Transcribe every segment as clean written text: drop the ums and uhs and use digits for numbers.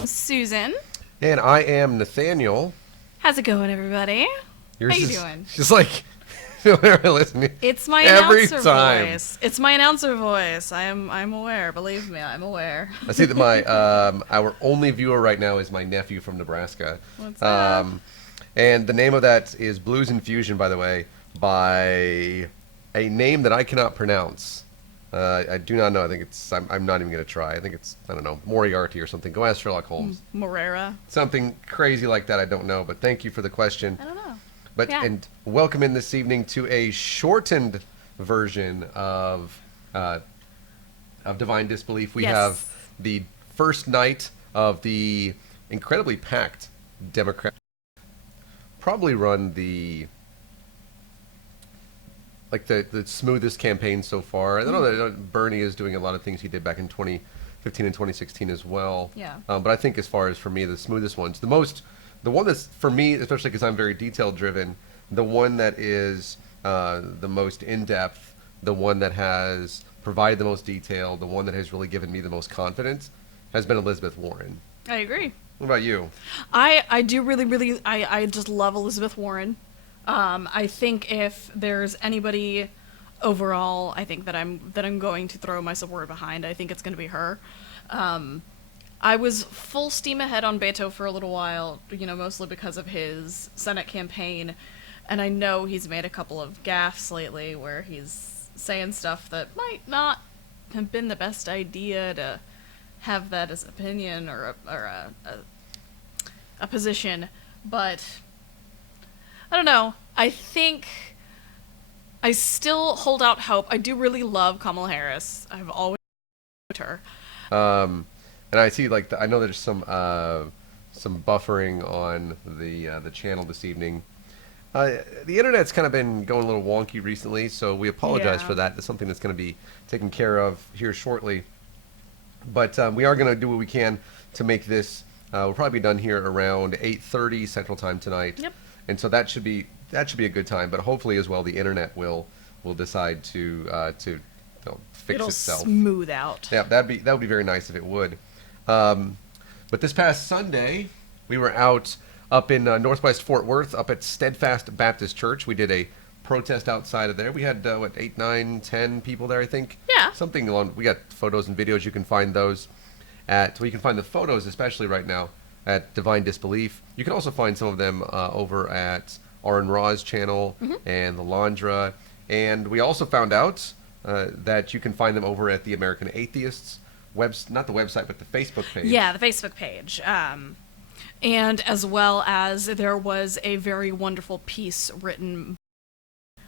am Susan. And I am Nathaniel. How's it going, everybody? How you doing? Just like listening. It's my every announcer time. voice. It's my announcer voice. I'm aware. Believe me, I'm aware. I see that my our only viewer right now is my nephew from Nebraska. What's up? And the name of that is Blues Infusion, by the way, by a name that I cannot pronounce. I do not know. I think it's. I'm not even going to try. I think it's. I don't know. Moriarty or something. Go ask Sherlock Holmes. Morera. Something crazy like that. I don't know. But thank you for the question. I don't know. But Yeah. and welcome in this evening to a shortened version of Divine Disbelief. We Yes. have the first night of the incredibly packed Democrat. Probably run the smoothest campaign so far. I know that Bernie is doing a lot of things he did back in 2015 and 2016 as well. Yeah. But I think as far as for me, the smoothest ones, the one that's for me, especially because I'm very detail driven, the one that is the most in depth, the one that has provided the most detail, the one that has really given me the most confidence, has been Elizabeth Warren. I agree. What about you? I do really I just love Elizabeth Warren. I think if there's anybody overall, I think that I'm going to throw my support behind. I think it's going to be her. I was full steam ahead on Beto for a little while, mostly because of his Senate campaign, and I know he's made a couple of gaffes lately where he's saying stuff that might not have been the best idea to have that as opinion or a position, but I don't know. I think I still hold out hope. I do really love Kamala Harris. I've always loved her. And I see I know there's some buffering on the channel this evening. The internet's kind of been going a little wonky recently, so we apologize for that. That's something that's going to be taken care of here shortly. But we are going to do what we can to make this. We'll probably be done here around 8:30 Central Time tonight. Yep. And so that should be a good time. But hopefully as well, the internet will decide to fix itself. It'll smooth out. Yeah, that would be very nice if it would. But this past Sunday, we were up in Northwest Fort Worth, up at Steadfast Baptist Church. We did a protest outside of there. We had 8, 9, 10 people there, I think. Yeah. Something along. We got photos and videos. You can find those you can find the photos, especially right now, at Divine Disbelief. You can also find some of them over at Aaron Ra's channel and the Landra. And we also found out that you can find them over at the American Atheists not the website, but the Facebook page. Yeah, the Facebook page. And as well as there was a very wonderful piece written.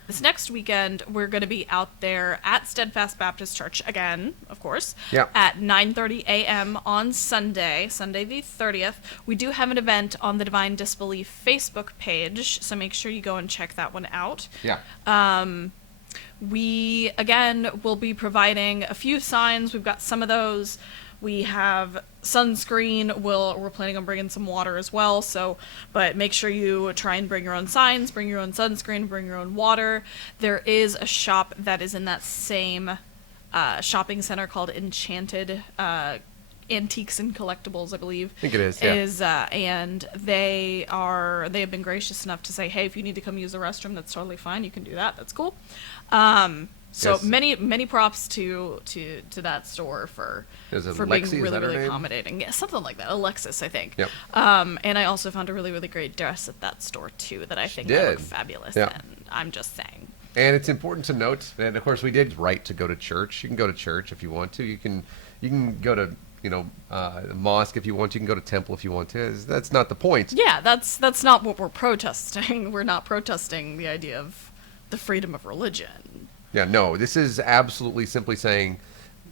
This next weekend, we're going to be out there at Steadfast Baptist Church again, of course, at 9:30 a.m. on Sunday the 30th. We do have an event on the Divine Disbelief Facebook page, so make sure you go and check that one out. Yeah. We, again, will be providing a few signs. We've got some of those. We have sunscreen. We're planning on bringing some water as well. But make sure you try and bring your own signs, bring your own sunscreen, bring your own water. There is a shop that is in that same shopping center called Enchanted Antiques and Collectibles, I believe. I think it is. Yeah. And they have been gracious enough to say, hey, if you need to come use the restroom, that's totally fine. You can do that. That's cool. So yes. many props to that store for being really accommodating. Yeah, something like that. Alexis, I think. Yep. And I also found a really, really great dress at that store too that I think looked fabulous. Yeah. And I'm just saying. And it's important to note that, of course, we did right to go to church. You can go to church if you want to. You can go to mosque if you want to. You can go to temple if you want to. That's not the point. Yeah, that's not what we're protesting. We're not protesting the idea of the freedom of religion. Yeah, no, this is absolutely simply saying,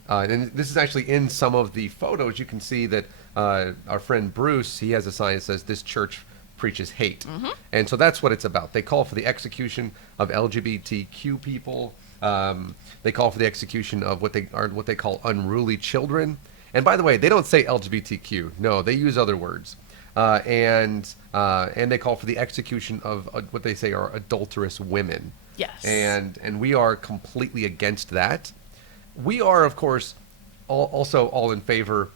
and this is actually in some of the photos, you can see that our friend Bruce, he has a sign that says, "This church preaches hate." Mm-hmm. And so that's what it's about. They call for the execution of LGBTQ people. They call for the execution of what they call unruly children. And by the way, they don't say LGBTQ. No, they use other words. And they call for the execution of what they say are adulterous women. Yes. And we are completely against that. We are, of course, also all in favor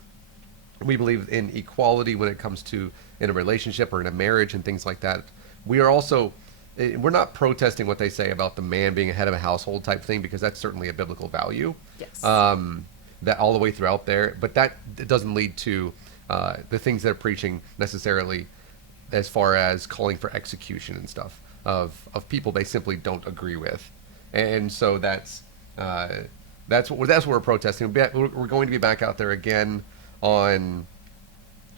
We believe in equality when it comes to in a relationship or in a marriage and things like that. We are also, we're not protesting what they say about the man being a head of a household type thing, because that's certainly a biblical value. Yes. That all the way throughout there, but that doesn't lead to the things they're preaching necessarily, as far as calling for execution and stuff of people they simply don't agree with. And so that's what we're protesting. We're going to be back out there again on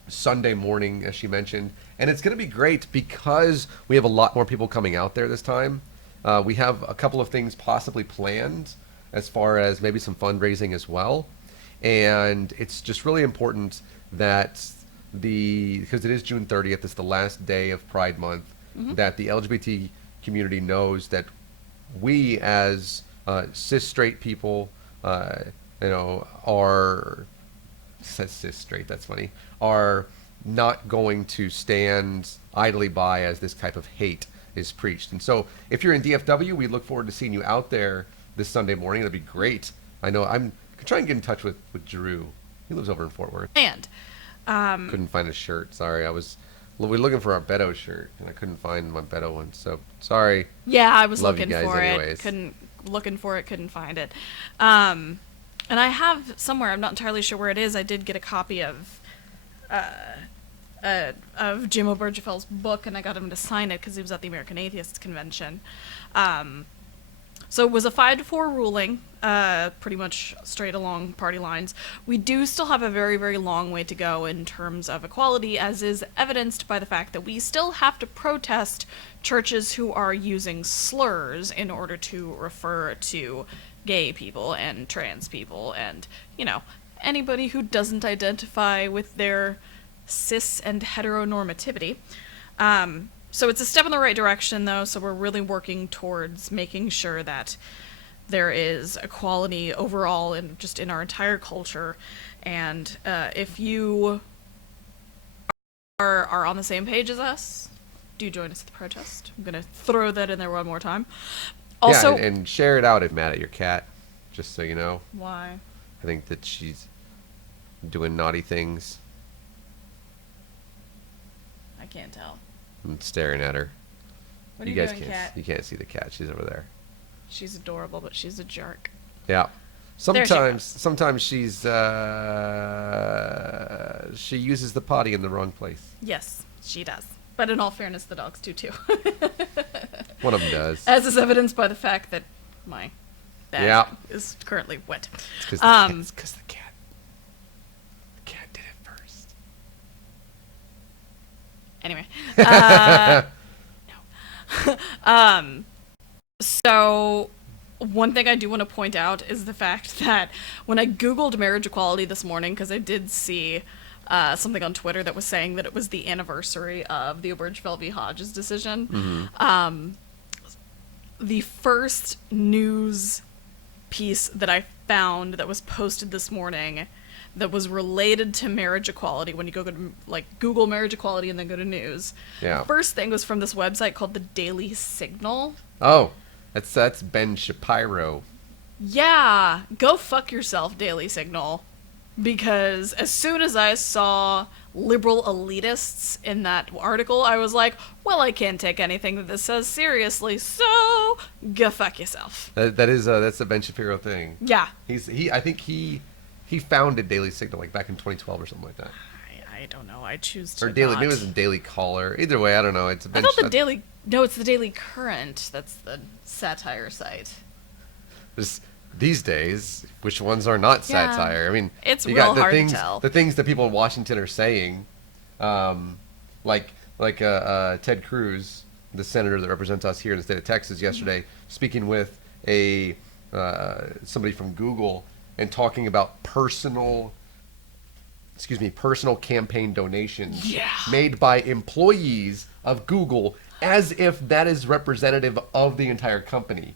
Sunday morning, as she mentioned, and it's going to be great because we have a lot more people coming out there this time. We have a couple of things possibly planned as far as maybe some fundraising as well, and it's just really important that because it is June 30th, it's the last day of Pride Month, that the LGBT community knows that we as cis straight people, are says cis straight, that's funny, are not going to stand idly by as this type of hate is preached. And so if you're in DFW, we look forward to seeing you out there this Sunday morning. It'll be great. I know I'm trying to get in touch with Drew. He lives over in Fort Worth. And Couldn't find a shirt. Sorry. We're looking for our Beto shirt, and I couldn't find my Beto one. So sorry. yeah, I was Love you looking guys for anyways. couldn't find it. And I have somewhere, I'm not entirely sure where it is, I did get a copy of Jim Obergefell's book, and I got him to sign it because he was at the American Atheists Convention. So it was a 5-4 ruling, pretty much straight along party lines. We do still have a very, very long way to go in terms of equality, as is evidenced by the fact that we still have to protest churches who are using slurs in order to refer to gay people and trans people and, anybody who doesn't identify with their cis and heteronormativity. So it's a step in the right direction, though, so we're really working towards making sure that there is equality overall in our entire culture. And if you are on the same page as us, do join us at the protest. I'm going to throw that in there one more time. Also, yeah, and share it out if mad at your cat, just so you know. Why? I think that she's doing naughty things. I can't tell. I'm staring at her. What are you guys doing, can't. cat? You can't see the cat. She's over there. She's adorable, but she's a jerk. Yeah. There she goes. Sometimes she uses the potty in the wrong place. Yes, she does. But in all fairness, the dogs do too. One of them does. As is evidenced by the fact that my bag is currently wet. It's because the cat did it first. Anyway. No. So one thing I do want to point out is the fact that when I Googled marriage equality this morning, because I did see something on Twitter that was saying that it was the anniversary of the Obergefell v. Hodges decision. The first news piece that I found that was posted this morning that was related to marriage equality, when you go to Google marriage equality and then go to news, Yeah. the first thing was from this website called the Daily Signal. Oh, that's Ben Shapiro. Yeah, go fuck yourself, Daily Signal. Because as soon as I saw liberal elitists in that article, I was like, well, I can't take anything that this says seriously, so go fuck yourself. That's the Ben Shapiro thing. Yeah. I think he founded Daily Signal back in 2012 or something like that. I don't know. I choose to Or Daily, not. maybe it was a Daily Caller. Either way, I don't know. It's a I Ben. thought the Daily... No, it's the Daily Current. That's the satire site. These days, which ones are not Yeah. satire? I mean, It's you real got the hard to things, tell. the things that people in Washington are saying, like Ted Cruz, the senator that represents us here in the state of Texas, yesterday speaking with somebody from Google and talking about personal campaign donations made by employees of Google, as if that is representative of the entire company.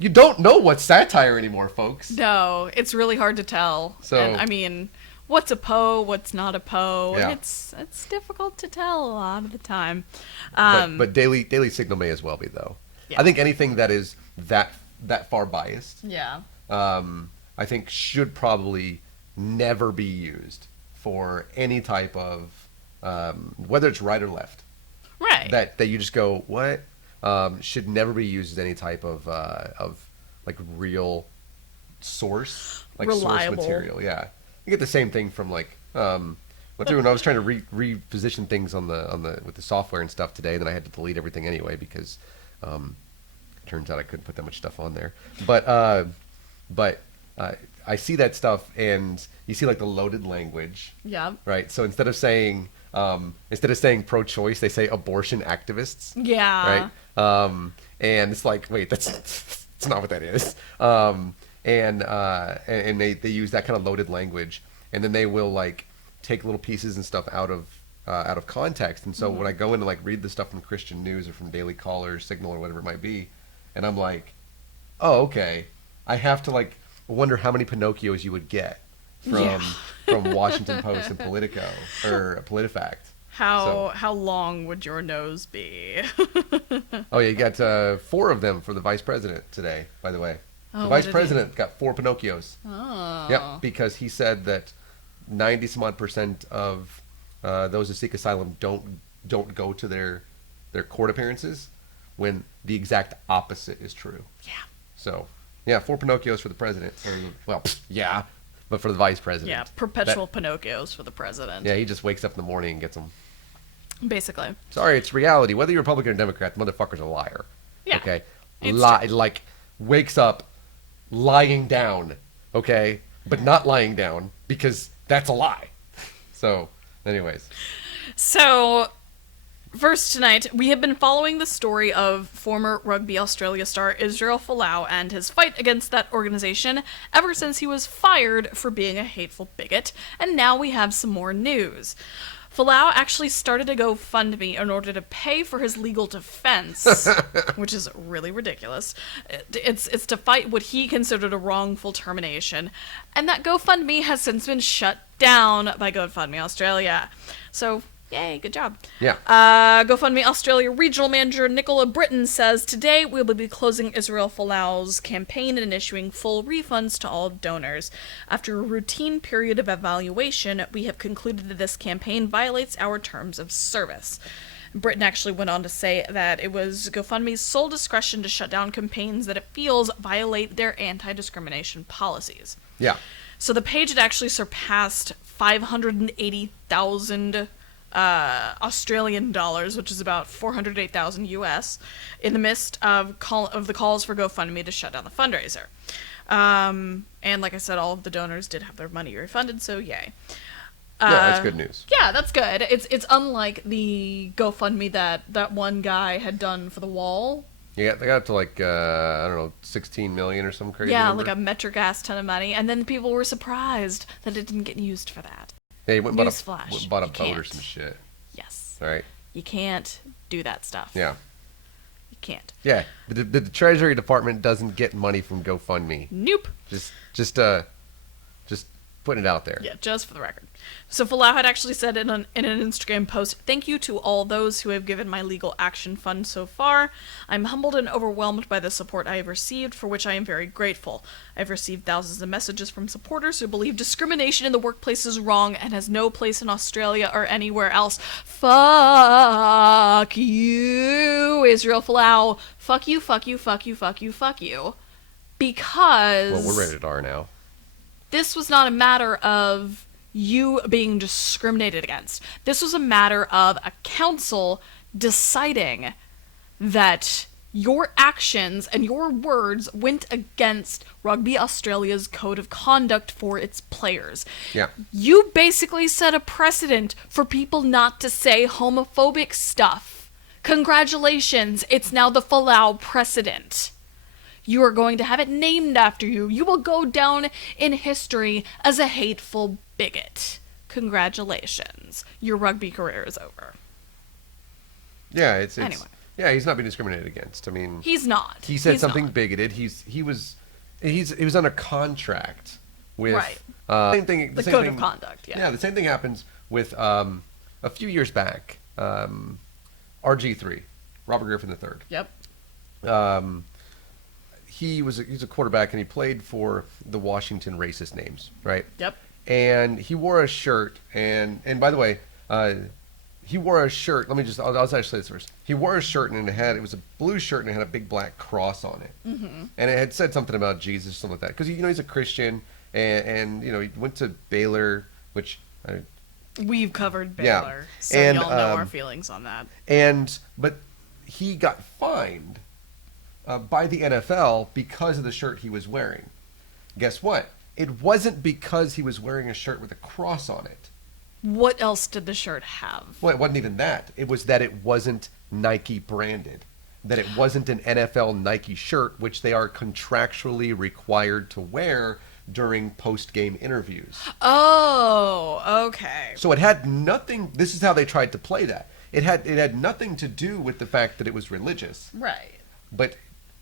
You don't know what's satire anymore, folks. No, it's really hard to tell. So- And, I mean, what's a Poe, what's not a Poe? Yeah. It's difficult to tell a lot of the time. But Daily Signal may as well be, though. Yeah. I think anything that is that far biased, Yeah. I think should probably never be used for any type of whether it's right or left. Right. That you just go, what should never be used as any type of like real source, like Reliable. source material. Yeah, you get the same thing from like went through when I was trying to reposition things on the with the software and stuff today. Then I had to delete everything anyway because it turns out I couldn't put that much stuff on there. But I see that stuff, and you see like the loaded language. Yeah. Right. So instead of saying pro-choice, they say abortion activists. Yeah. Right. And it's like, wait, that's not what that is. And they use that kind of loaded language, and then they will like take little pieces and stuff out of context. And so when I go in and like read the stuff from Christian News or from Daily Caller or Signal or whatever it might be, and I'm like, oh, okay, I have to like wonder how many Pinocchios you would get from Washington Post and Politico or PolitiFact. How long would your nose be? Oh yeah, you got 4 of them for the vice president today, by the way. Oh, The vice president got 4 Pinocchios. Oh. Yep, because he said that 90-some-odd% of those who seek asylum don't go to their court appearances, when the exact opposite is true. Yeah. So, yeah, 4 Pinocchios for the president. Well, yeah, but for the vice president. Yeah, perpetual Pinocchios for the president. Yeah, he just wakes up in the morning and gets them. Basically. Sorry, it's reality. Whether you're Republican or Democrat, the motherfucker's a liar. Yeah. Okay? It's Like, wakes up lying down, okay? But not lying down, because that's a lie. So, anyways. So, first tonight, we have been following the story of former Rugby Australia star Israel Folau and his fight against that organization ever since he was fired for being a hateful bigot, and now we have some more news. Folau actually started a GoFundMe in order to pay for his legal defense, which is really ridiculous. It's to fight what he considered a wrongful termination, and that GoFundMe has since been shut down by GoFundMe Australia. So, yay, good job. Yeah. GoFundMe Australia Regional Manager Nicola Britton says, today we will be closing Israel Folau's campaign and issuing full refunds to all donors. After a routine period of evaluation, we have concluded that this campaign violates our terms of service. Britton actually went on to say that it was GoFundMe's sole discretion to shut down campaigns that it feels violate their anti-discrimination policies. Yeah. So the page had actually surpassed 580,000 Australian dollars, which is about 408,000 US, in the midst of the calls for GoFundMe to shut down the fundraiser. And like I said, all of the donors did have their money refunded, so yay. Yeah, that's good news. Yeah, that's good. It's unlike the GoFundMe that one guy had done for the wall. Yeah, they got up to like I don't know, 16 million or some crazy Yeah, number. like a metric ass ton of money, and then people were surprised that it didn't get used for that. Yeah, he went and Newsflash, bought a you boat or can't. some shit. Yes. All right. You can't do that stuff. Yeah. You can't. Yeah. The Treasury Department doesn't get money from GoFundMe. Nope. Just putting it out there. Yeah, just for the record. So Folau had actually said in an Instagram post, "Thank you to all those who have given my legal action fund so far. I'm humbled and overwhelmed by the support I have received, for which I am very grateful. I've received thousands of messages from supporters who believe discrimination in the workplace is wrong and has no place in Australia or anywhere else. Fuck you, Israel Folau. Fuck you, fuck you, fuck you, fuck you, fuck you. Because... Well, we're rated R now. This was not a matter of you being discriminated against. This was a matter of a council deciding that your actions and your words went against Rugby Australia's code of conduct for its players. Yeah. You basically set a precedent for people not to say homophobic stuff. Congratulations, it's now the Folau precedent. You are going to have it named after you. You will go down in history as a hateful bigot. Congratulations. Your rugby career is over. Yeah, it's Anyway. Yeah, he's not being discriminated against. I mean, He's not. he said He's something not. bigoted. He was under contract with Right. Same thing. The same code thing, of conduct, yeah. Yeah, the same thing happens with a few years back. RG3, Robert Griffin III. Yep. He's a quarterback and he played for the Washington racist names, right? Yep. and he wore a shirt. And by the way, he wore a shirt. I'll actually say this first. He wore a shirt and it was a blue shirt and it had a big black cross on it. Mm-hmm. And it had said something about Jesus, something like that. Because he's a Christian, and he went to Baylor, which We've covered Yeah. Baylor, so And, y'all know our feelings on that. but he got fined by the NFL because of the shirt he was wearing. Guess what? It wasn't because he was wearing a shirt with a cross on it. What else did the shirt have? Well, it wasn't even that. It was that it wasn't Nike branded. That it wasn't an NFL Nike shirt, which they are contractually required to wear during post-game interviews. Oh, okay. So it had nothing. This is how they tried to play that. It had nothing to do with the fact that it was religious. Right. But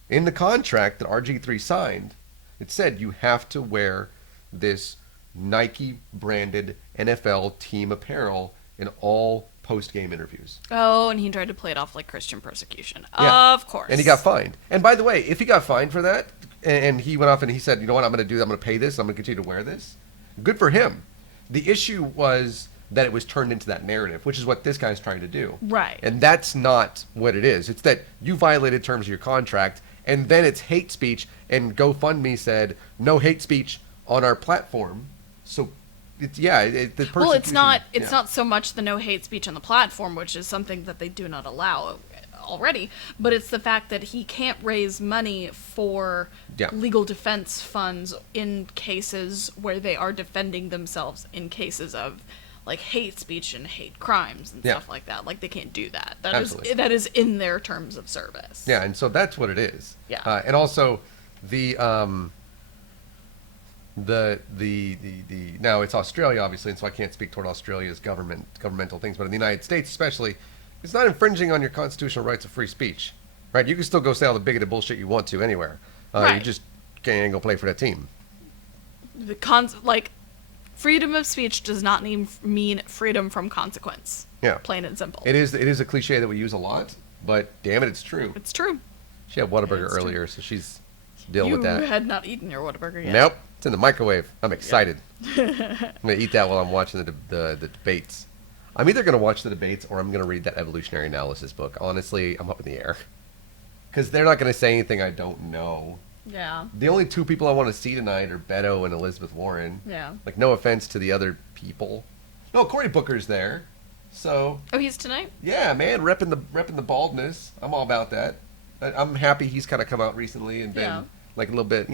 in the contract that RG3 signed, it said you have to wear this Nike branded NFL team apparel in all post-game interviews. Oh, and he tried to play it off like Christian persecution. Yeah. Of course. And he got fined. And by the way, if he got fined for that, and he went off and he said, you know what, I'm going to pay this, I'm going to continue to wear this, good for him. The issue was that it was turned into that narrative, which is what this guy's trying to do. Right. And that's not what it is. It's that you violated terms of your contract, and then it's hate speech, and GoFundMe said, no hate speech on our platform. So, the persecution. Well, it's not so much the no hate speech on the platform, which is something that they do not allow already, but it's the fact that he can't raise money for legal defense funds in cases where they are defending themselves in cases of like hate speech and hate crimes and stuff like that. Like they can't do that. That is in their terms of service. Yeah, and so that's what it is. Yeah. And also the now it's Australia obviously, and so I can't speak toward Australia's governmental things, but in the United States especially, it's not infringing on your constitutional rights of free speech, right? You can still go say all the bigoted bullshit you want to anywhere. Right. You just can't go play for that team. Freedom of speech does not mean freedom from consequence. Yeah. Plain and simple. It is a cliche that we use a lot, but damn it, it's true. It's true. She had Whataburger earlier, so she's dealing with that. You had not eaten your Whataburger yet. Nope. It's in the microwave. I'm excited. I'm going to eat that while I'm watching the debates. I'm either going to watch the debates or I'm going to read that evolutionary analysis book. Honestly, I'm up in the air. Because they're not going to say anything I don't know. Yeah. The only two people I want to see tonight are Beto and Elizabeth Warren. Yeah. Like, no offense to the other people. No, Cory Booker's there. So. Oh, he's tonight? Yeah, man, repping the baldness. I'm all about that. I'm happy he's kind of come out recently and been like a little bit,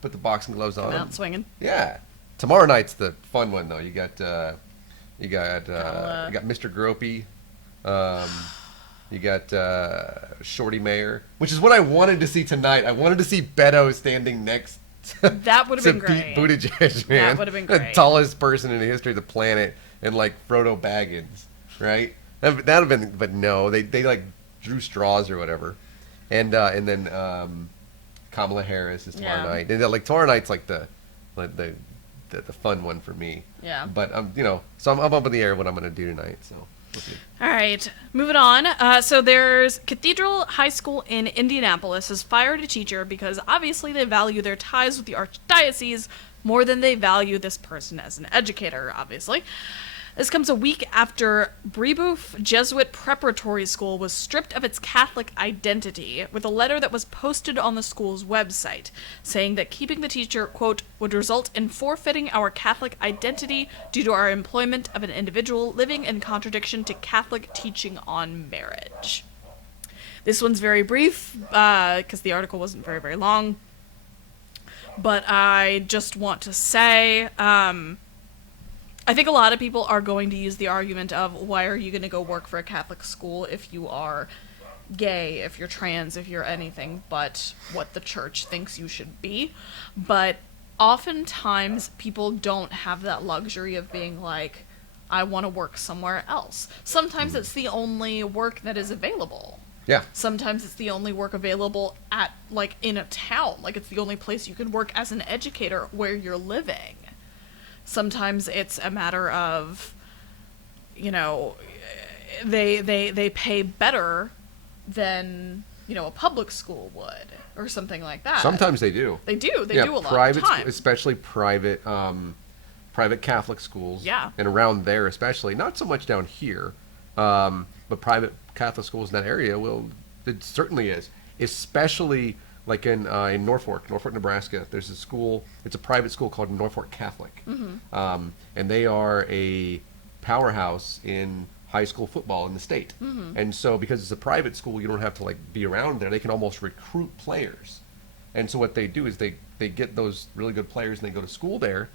put the boxing gloves on. Come out swinging. Yeah. Tomorrow night's the fun one though. You got Mr. Gropey. You got Shorty Mayer, which is what I wanted to see tonight. I wanted to see Beto standing next that would have been Pete great. Buttigieg, man. That would have been The great. tallest person in the history of the planet, and like Frodo Baggins, right? That would have been, but no, they like drew straws or whatever, and then Kamala Harris is tomorrow night, and like tomorrow night's like the fun one for me. Yeah. But so I'm up in the air what I'm gonna do tonight. So. We'll see. All right, moving on. So there's Cathedral High School in Indianapolis has fired a teacher because obviously they value their ties with the archdiocese more than they value this person as an educator, obviously. This comes a week after Brebeuf Jesuit Preparatory School was stripped of its Catholic identity with a letter that was posted on the school's website, saying that keeping the teacher, quote, would result in forfeiting our Catholic identity due to our employment of an individual living in contradiction to Catholic teaching on marriage. This one's very brief, because the article wasn't very, very long. But I just want to say, I think a lot of people are going to use the argument of why are you going to go work for a Catholic school if you are gay, if you're trans, if you're anything but what the church thinks you should be. But oftentimes people don't have that luxury of being like, I want to work somewhere else. Sometimes it's the only work that is available. Yeah. Sometimes it's the only work available at, like, in a town. Like, it's the only place you can work as an educator where you're living. Sometimes it's a matter of, they pay better than, a public school would or something like that. Sometimes they do. They do. They do a lot of private, times. especially private private Catholic schools. Yeah. And around there especially, not so much down here, but private Catholic schools in that area, it certainly is. Especially like in Norfolk, Nebraska, there's a school, it's a private school called Norfolk Catholic. And they are a powerhouse in high school football in the state. And so because it's a private school, you don't have to like be around there. They can almost recruit players. And so what they do is they get those really good players and they go to school there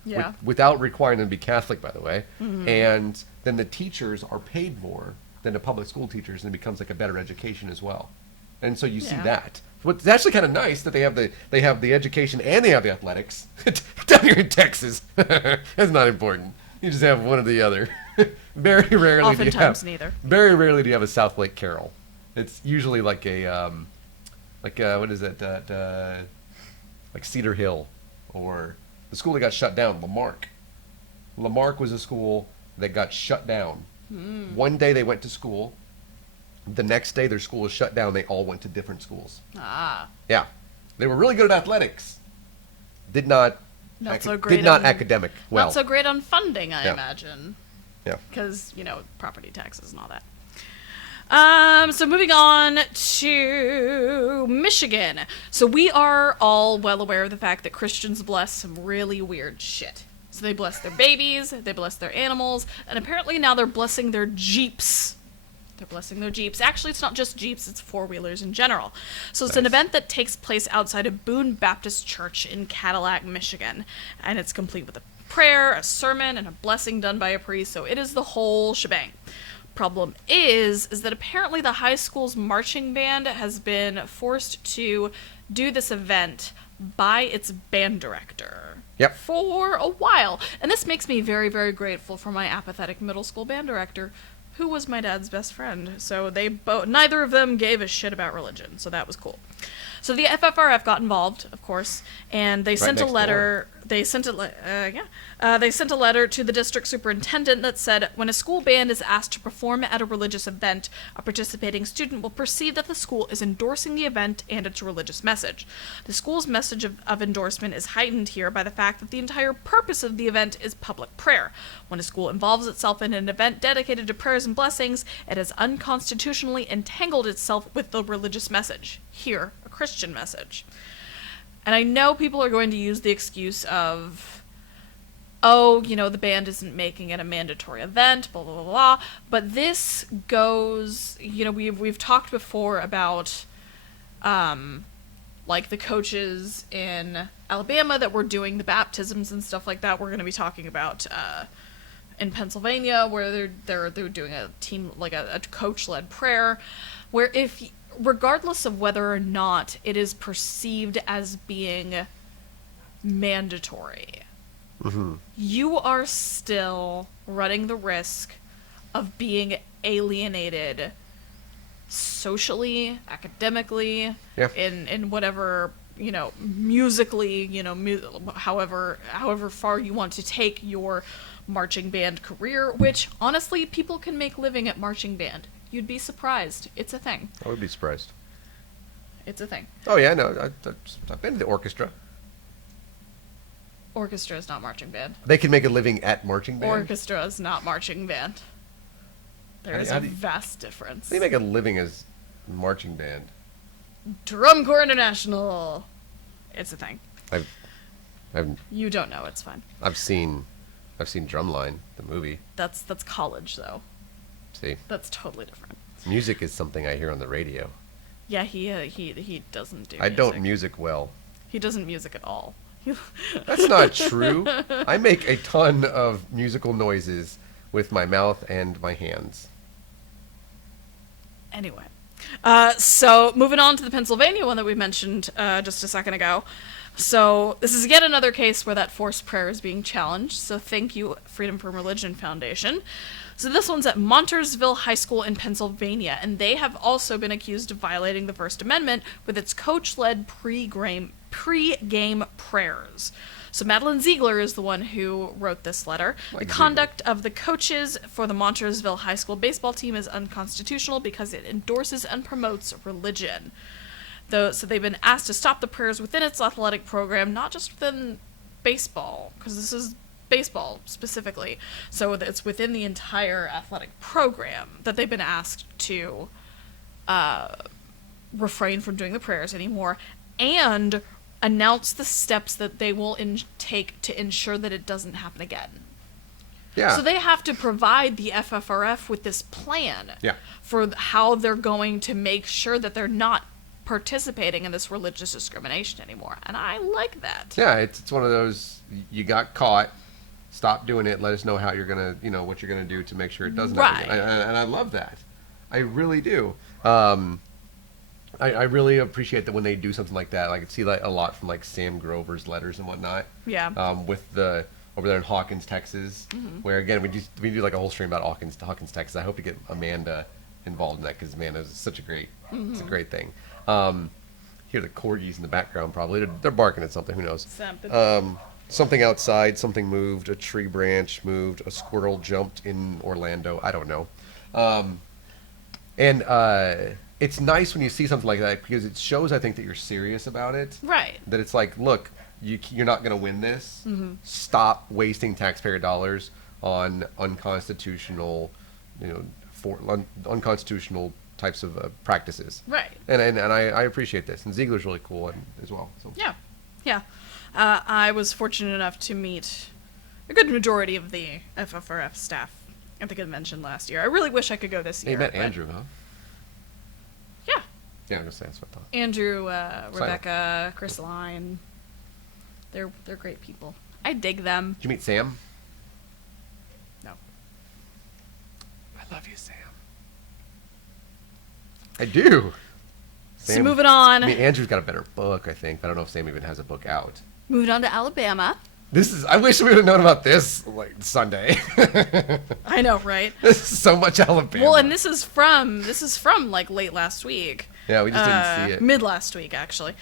without requiring them to be Catholic, by the way. And then the teachers are paid more than the public school teachers, and it becomes like a better education as well. And so you see that. It's actually kind of nice that they have the education and they have the athletics down here in Texas. That's not important. You just have one or the other. Very rarely Oftentimes neither. Very rarely do you have a South Lake Carroll. It's usually like a what is it? Like Cedar Hill, or the school that got shut down, Lamarck. Lamarck was a school that got shut down. One day they went to school. The next day their school was shut down. They all went to different schools. Yeah, they were really good at athletics. Did not academic well. Not so great on funding, I imagine. Yeah. Because, property taxes and all that. So moving on to Michigan. So we are all well aware of the fact that Christians bless some really weird shit. So they bless their babies, they bless their animals, and apparently now they're blessing their Jeeps. They're blessing their Jeeps. Actually, it's not just Jeeps, it's four-wheelers in general. So it's an event that takes place outside of Boone Baptist Church in Cadillac, Michigan. And it's complete with a prayer, a sermon, and a blessing done by a priest. So it is the whole shebang. Problem is that apparently the high school's marching band has been forced to do this event by its band director. Yep. For a while. And this makes me very, very grateful for my apathetic middle school band director, who was my dad's best friend. So neither of them gave a shit about religion, so that was cool. So the FFRF got involved, of course, and they sent a letter. They sent a letter to the district superintendent that said, when a school band is asked to perform at a religious event, a participating student will perceive that the school is endorsing the event and its religious message. The school's message of endorsement is heightened here by the fact that the entire purpose of the event is public prayer. When a school involves itself in an event dedicated to prayers and blessings, it has unconstitutionally entangled itself with the religious message. Here, a Christian message. And I know people are going to use the excuse of, the band isn't making it a mandatory event, blah, blah, blah, blah. But this goes, we've talked before about, like the coaches in Alabama that were doing the baptisms and stuff like that. We're going to be talking about, in Pennsylvania, where they're doing a team, like a coach-led prayer, where regardless of whether or not it is perceived as being mandatory, you are still running the risk of being alienated socially, academically, in whatever, musically, however far you want to take your marching band career, which honestly people can make living at marching band. You'd be surprised. It's a thing. I would be surprised. It's a thing. Oh yeah, no, I've been to the orchestra. Orchestra is not marching band. They can make a living at marching band. Orchestra is not marching band. There is a vast difference. How do you make a living as marching band? Drum Corps International. It's a thing. You don't know. It's fine. I've seen Drumline, the movie. That's college though. See. That's totally different. Music is something I hear on the radio. Yeah, he doesn't do. I don't music well. He doesn't music at all. That's not true. I make a ton of musical noises with my mouth and my hands. Anyway, so moving on to the Pennsylvania one that we mentioned just a second ago. So this is yet another case where that forced prayer is being challenged. So thank you, Freedom from Religion Foundation. So this one's at Montersville High School in Pennsylvania, and they have also been accused of violating the First Amendment with its coach-led pre-game prayers. So Madeline Ziegler is the one who wrote this letter. The conduct of the coaches for the Montersville High School baseball team is unconstitutional because it endorses and promotes religion. So they've been asked to stop the prayers within its athletic program, not just within baseball, because this is baseball specifically. So it's within the entire athletic program that they've been asked to refrain from doing the prayers anymore and announce the steps that they will take to ensure that it doesn't happen again. Yeah. So they have to provide the FFRF with this plan for how they're going to make sure that they're not participating in this religious discrimination anymore. And I like that. Yeah, it's one of those, you got caught, stop doing it, let us know how you're going to, what you're going to do to make sure it doesn't happen again. And I love that. I really do. I really appreciate that when they do something like that. I can see a lot from Sam Grover's letters and whatnot. Yeah. With the over there in Hawkins, Texas, where again we do a whole stream about Hawkins, Texas. I hope to get Amanda involved in that because man, it's such a great it's a great thing. Hear the corgis in the background probably they're barking at something. Who knows? Something outside. Something moved. A tree branch moved. A squirrel jumped in Orlando. I don't know. It's nice when you see something like that because it shows, I think, that you're serious about it. Right. That it's like, look, you're not going to win this. Stop wasting taxpayer dollars on unconstitutional, unconstitutional types of practices. Right. And I appreciate this. And Ziegler's really cool as well. So. Yeah. I was fortunate enough to meet a good majority of the FFRF staff at the convention last year. I really wish I could go this year. You met Andrew, huh? Yeah. Yeah, I'm just saying that's what I thought. Andrew, Rebecca, Chrysaline. They're great people. I dig them. Did you meet Sam? No. I love you, Sam. I do. So moving on. I mean, Andrew's got a better book, I think. I don't know if Sam even has a book out. Moving on to Alabama. I wish we would have known about this Sunday. I know, right? This is so much Alabama. Well, and this is from late last week. Yeah, we just didn't see it. Mid last week, actually.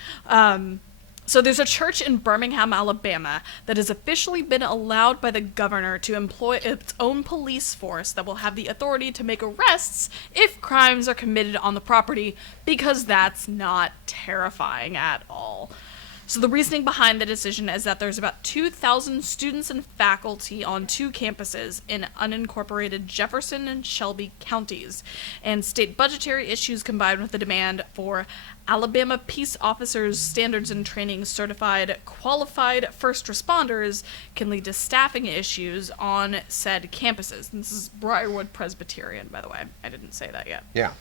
So there's a church in Birmingham, Alabama, that has officially been allowed by the governor to employ its own police force that will have the authority to make arrests if crimes are committed on the property, because that's not terrifying at all. So the reasoning behind the decision is that there's about 2,000 students and faculty on 2 campuses in unincorporated Jefferson and Shelby counties, and state budgetary issues combined with the demand for Alabama Peace Officers Standards and Training Certified Qualified First Responders can lead to staffing issues on said campuses. And this is Briarwood Presbyterian, by the way. I didn't say that yet. Yeah.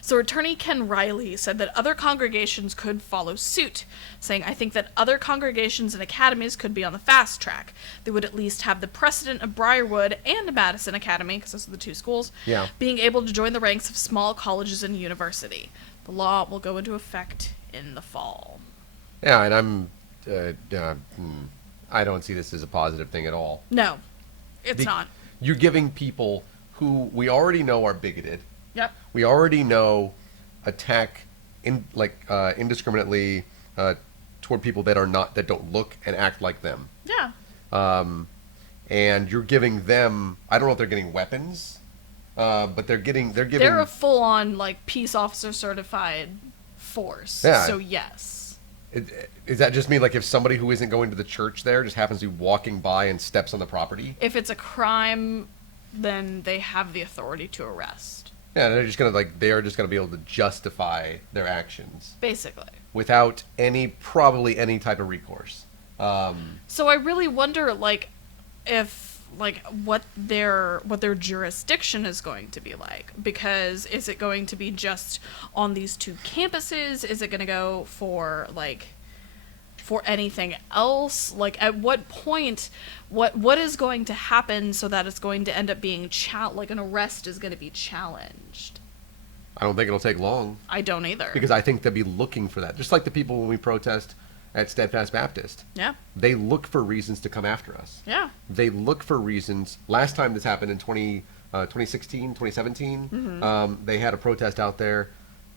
So attorney Ken Riley said that other congregations could follow suit, saying, I think that other congregations and academies could be on the fast track. They would at least have the precedent of Briarwood and Madison Academy, because those are the 2 schools, being able to join the ranks of small colleges and university. The law will go into effect in the fall. Yeah, and I don't see this as a positive thing at all. No, it's not. You're giving people who we already know are bigoted. Yep. We already know attack indiscriminately toward people that don't look and act like them. Yeah. And you're giving them, I don't know if they're getting weapons, but they're giving. They're a full-on peace officer certified force. Yeah. So yes. Does that just mean if somebody who isn't going to the church there just happens to be walking by and steps on the property? If it's a crime, then they have the authority to arrest. Yeah, they're just gonna be able to justify their actions, basically, without probably any type of recourse. So I really wonder, if what their jurisdiction is going to be like, because is it going to be just on these 2 campuses? Is it going to go for anything else? At what point, what is going to happen so that it's going to end up being an arrest is going to be challenged? I don't think it'll take long. I don't either. Because I think they'll be looking for that. Just like the people when we protest at Steadfast Baptist. Yeah. They look for reasons to come after us. Yeah. They look for reasons. Last time this happened in 2016, 2017, they had a protest out there.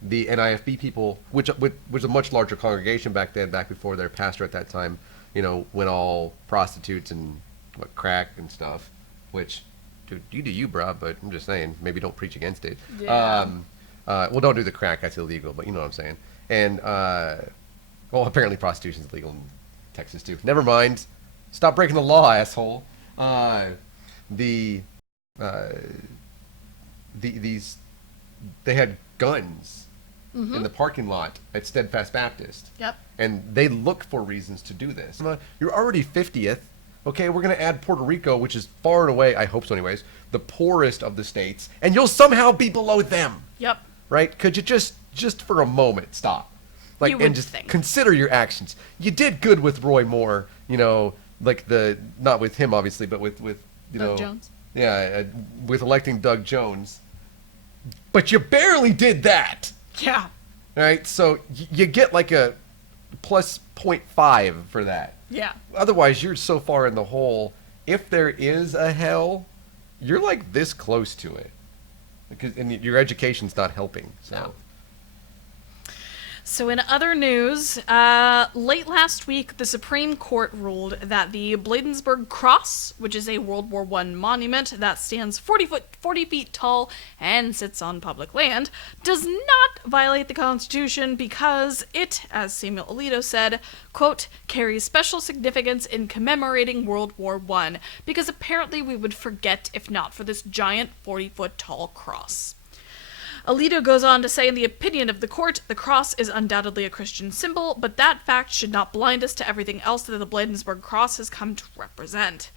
The NIFB people, which was a much larger congregation back then, back before their pastor at that time, went all prostitutes and crack and stuff, which, dude, you do you, bruh, but I'm just saying, maybe don't preach against it. Yeah. Well, don't do the crack, that's illegal, but you know what I'm saying. And, well, apparently prostitution's illegal in Texas too. Never mind. Stop breaking the law, asshole. The these they had guns in the parking lot at Steadfast Baptist. Yep. And they look for reasons to do this. You're already 50th. Okay, we're going to add Puerto Rico, which is far and away, I hope so anyways, the poorest of the states, and you'll somehow be below them. Yep. Right? Could you just for a moment stop? Like, You would and just think. consider your actions. You did good with Roy Moore, you know, like not with him obviously, but with you Doug know, Jones. Yeah, with electing Doug Jones. But you barely did that. Yeah. Right? So you get like a plus 0.5 for that. Yeah. Otherwise, you're so far in the hole. If there is a hell, you're like this close to it, and your education's not helping. So, No. So in other news, late last week, the Supreme Court ruled that the Bladensburg Cross, which is a World War I monument that stands 40 feet tall and sits on public land, does not violate the Constitution because it, as Samuel Alito said, quote, carries special significance in commemorating World War I, because apparently we would forget if not for this giant 40-foot tall cross. Alito goes on to say, in the opinion of the court, the cross is undoubtedly a Christian symbol, but that fact should not blind us to everything else that the Bladensburg Cross has come to represent.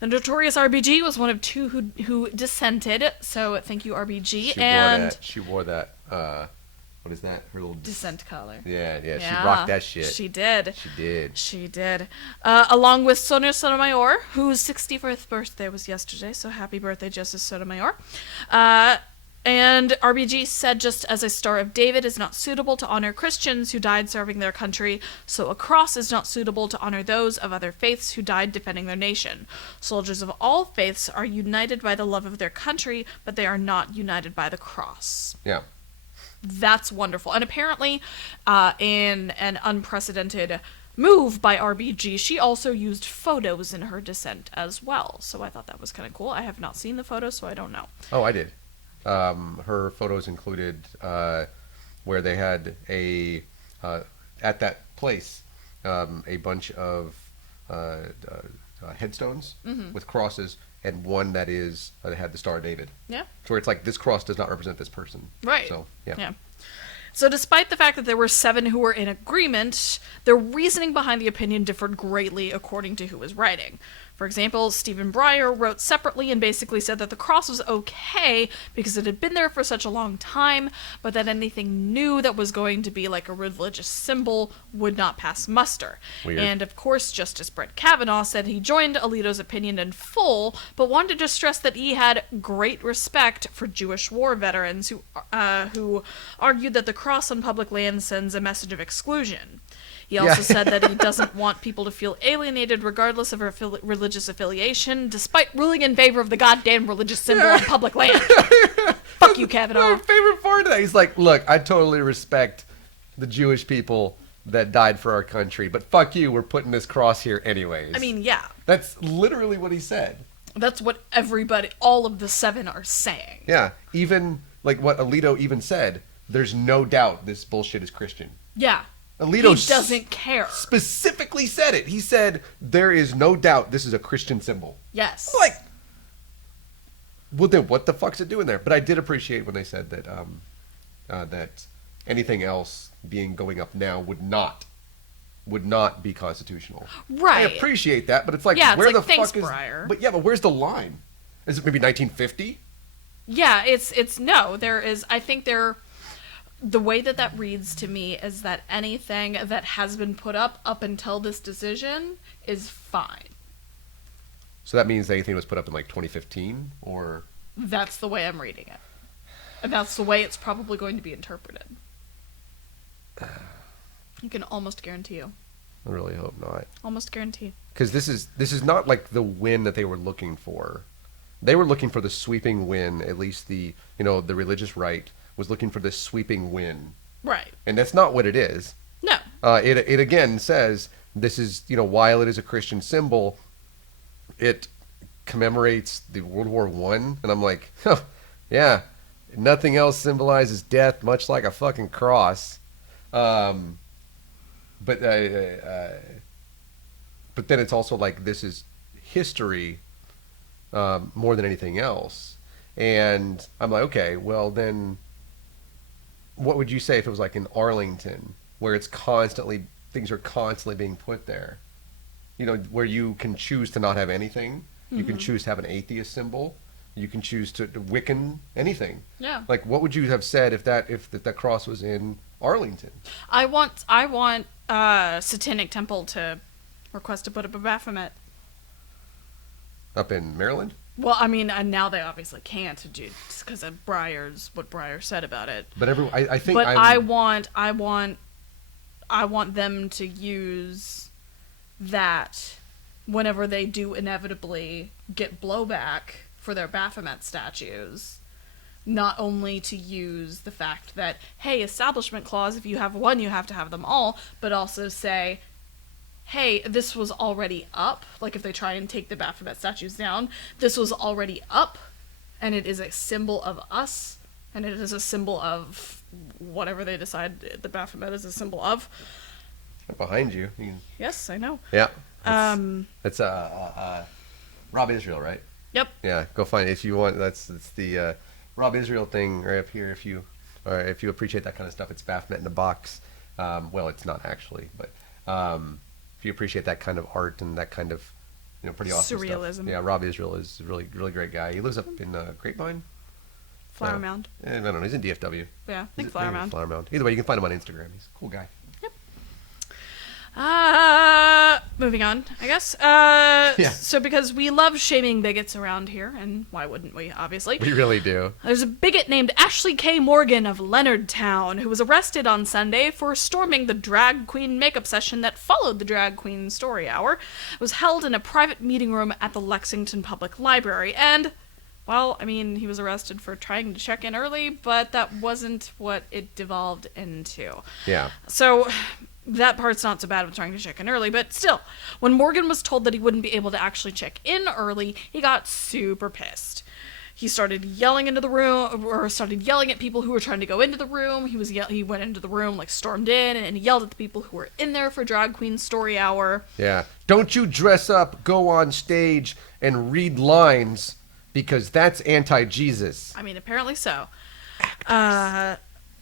The notorious RBG was one of two who dissented, so thank you, RBG. She wore that. What is that? Her little dissent collar. Yeah, she rocked that shit. She did. She did. Along with Sonia Sotomayor, whose 61st birthday was yesterday, so happy birthday, Justice Sotomayor. And RBG said, just as a Star of David is not suitable to honor Christians who died serving their country, so a cross is not suitable to honor those of other faiths who died defending their nation. Soldiers of all faiths are united by the love of their country, but they are not united by the cross. Yeah. That's wonderful. And apparently, in an unprecedented move by RBG, she also used photos in her dissent as well. So I thought that was kind of cool. I have not seen the photos, so I don't know. Oh, I did. Her photos included where they had at that place a bunch of headstones with crosses, and one that had the Star of David. Yeah. So where it's like, this cross does not represent this person. Right. So yeah. So despite the fact that there were 7 who were in agreement, their reasoning behind the opinion differed greatly according to who was writing. For example, Stephen Breyer wrote separately and basically said that the cross was okay because it had been there for such a long time, but that anything new that was going to be like a religious symbol would not pass muster. Weird. And of course, Justice Brett Kavanaugh said he joined Alito's opinion in full, but wanted to stress that he had great respect for Jewish war veterans who argued that the cross on public land sends a message of exclusion. He also said that he doesn't want people to feel alienated regardless of their religious affiliation, despite ruling in favor of the goddamn religious symbol on public land. Fuck you, Kavanaugh. My favorite part of that, he's like, look, I totally respect the Jewish people that died for our country, but fuck you, we're putting this cross here anyways. I mean, yeah. That's literally what he said. That's what all of the 7 are saying. Yeah, even, like what Alito even said, there's no doubt this bullshit is Christian. Yeah. Alito he doesn't care. Specifically said it. He said, there is no doubt this is a Christian symbol. Yes. Like, well, then what the fuck's it doing there? But I did appreciate when they said that that anything else going up now would not be constitutional. Right. I appreciate that, but it's like, yeah, it's where like, the thanks, fuck is... Breyer. But where's the line? Is it maybe 1950? Yeah, it's no, there is, I think the way that reads to me is that anything that has been put up until this decision is fine. So that means anything was put up in like 2015, or? That's the way I'm reading it. And that's the way it's probably going to be interpreted. You can almost guarantee you. I really hope not. Almost guarantee. Because this is not like the win that they were looking for. They were looking for the sweeping win, at least the religious right was looking for this sweeping win. Right. And that's not what it is. No. It again says this is, while it is a Christian symbol, it commemorates the World War I. And I'm like, huh, yeah, nothing else symbolizes death, much like a fucking cross. But but then it's also like this is history more than anything else. And I'm like, okay, well then, what would you say if it was like in Arlington, where it's constantly things are constantly being put there? You know, where you can choose to not have anything. You can choose to have an atheist symbol. You can choose to Wiccan anything. Yeah. Like, what would you have said if that cross was in Arlington? I want Satanic Temple to request to put up a Baphomet. Up in Maryland? Well, I mean, and now they obviously can't because of what Breyer said about it. But I think. But I want them to use that whenever they do inevitably get blowback for their Baphomet statues. Not only to use the fact that, hey, Establishment Clause, if you have one, you have to have them all, but also say, hey, this was already up. Like, if they try and take the Baphomet statues down, this was already up, and it is a symbol of us, and it is a symbol of whatever they decide the Baphomet is a symbol of. Behind you. Yes, I know. Yeah. That's Rob Israel, right? Yep. Yeah, go find it if you want. That's the Rob Israel thing right up here. If you appreciate that kind of stuff, it's Baphomet in a box. Well, it's not actually, but if you appreciate that kind of art and that kind of pretty awesome surrealism stuff. Yeah, Rob Israel is a really great guy. He lives up in Grapevine. Flower Mound. I don't know. He's in DFW. Yeah, I think Flower Mound. Flower Mound. Either way, you can find him on Instagram. He's a cool guy. Yep. Moving on, I guess. Yeah. So because we love shaming bigots around here, and why wouldn't we, obviously? We really do. There's a bigot named Ashley K. Morgan of Leonardtown who was arrested on Sunday for storming the drag queen makeup session that followed the drag queen story hour. It was held in a private meeting room at the Lexington Public Library, and, well, I mean, he was arrested for trying to check in early, but that wasn't what it devolved into. Yeah. So that part's not so bad with trying to check in early, but still, when Morgan was told that he wouldn't be able to actually check in early, he got super pissed. He started yelling into the room, or started yelling at people who were trying to go into the room. He went into the room, like stormed in, and he yelled at the people who were in there for Drag Queen Story Hour. Yeah. Don't you dress up, go on stage, and read lines, because that's anti-Jesus. I mean, apparently so.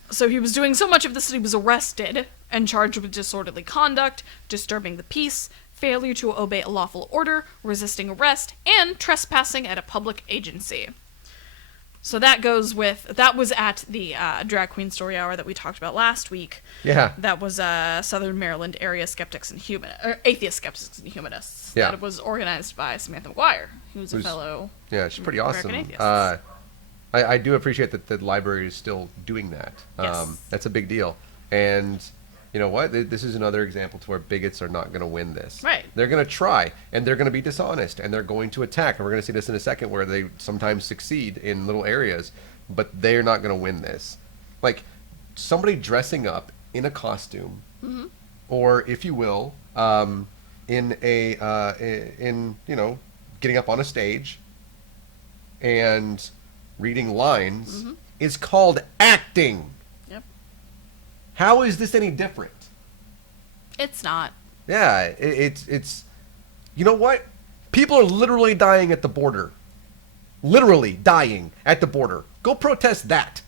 So he was doing so much of this that he was arrested and charged with disorderly conduct, disturbing the peace, failure to obey a lawful order, resisting arrest, and trespassing at a public agency. So that was at the Drag Queen Story Hour that we talked about last week. Yeah. That was Southern Maryland Area Skeptics and Atheist Skeptics and Humanists. Yeah. That was organized by Samantha McGuire, who's a fellow. Yeah, she's pretty American awesome. atheist. I do appreciate that the library is still doing that. Yes. That's a big deal. And you know what? This is another example to where bigots are not going to win this. Right. They're going to try, and they're going to be dishonest, and they're going to attack. And we're going to see this in a second where they sometimes succeed in little areas, but they're not going to win this. Like, somebody dressing up in a costume, or if you will, in getting up on a stage and reading lines is called acting. Yep. How is this any different? It's not. Yeah, it's you know what? People are literally dying at the border. Literally dying at the border. Go protest that.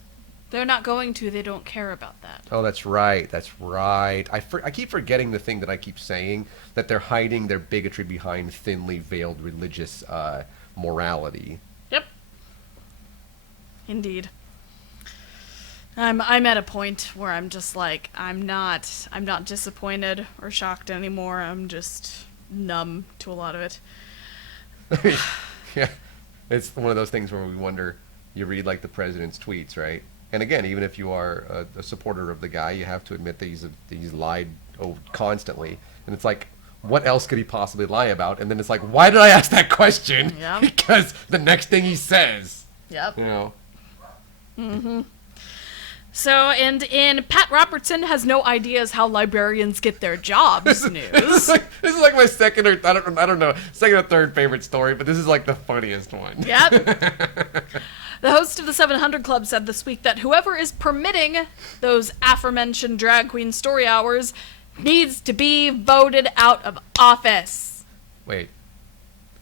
They're not going to. They don't care about that. Oh, that's right. That's right. I keep forgetting the thing that I keep saying, that they're hiding their bigotry behind thinly veiled religious morality. Yep. Indeed. I'm at a point where I'm just like, I'm not disappointed or shocked anymore. I'm just numb to a lot of it. Yeah. It's one of those things where we wonder, you read like the president's tweets, right? And again, even if you are a supporter of the guy, you have to admit that he's lied constantly. And it's like, what else could he possibly lie about? And then it's like, why did I ask that question? Yeah. Because the next thing he says. Yep. You know. Mm-hmm. So, and in Pat Robertson has no ideas how librarians get their jobs news. This is like my second or I don't know, second or third favorite story, but this is like the funniest one. Yep. The host of the 700 Club said this week that whoever is permitting those aforementioned drag queen story hours needs to be voted out of office. Wait.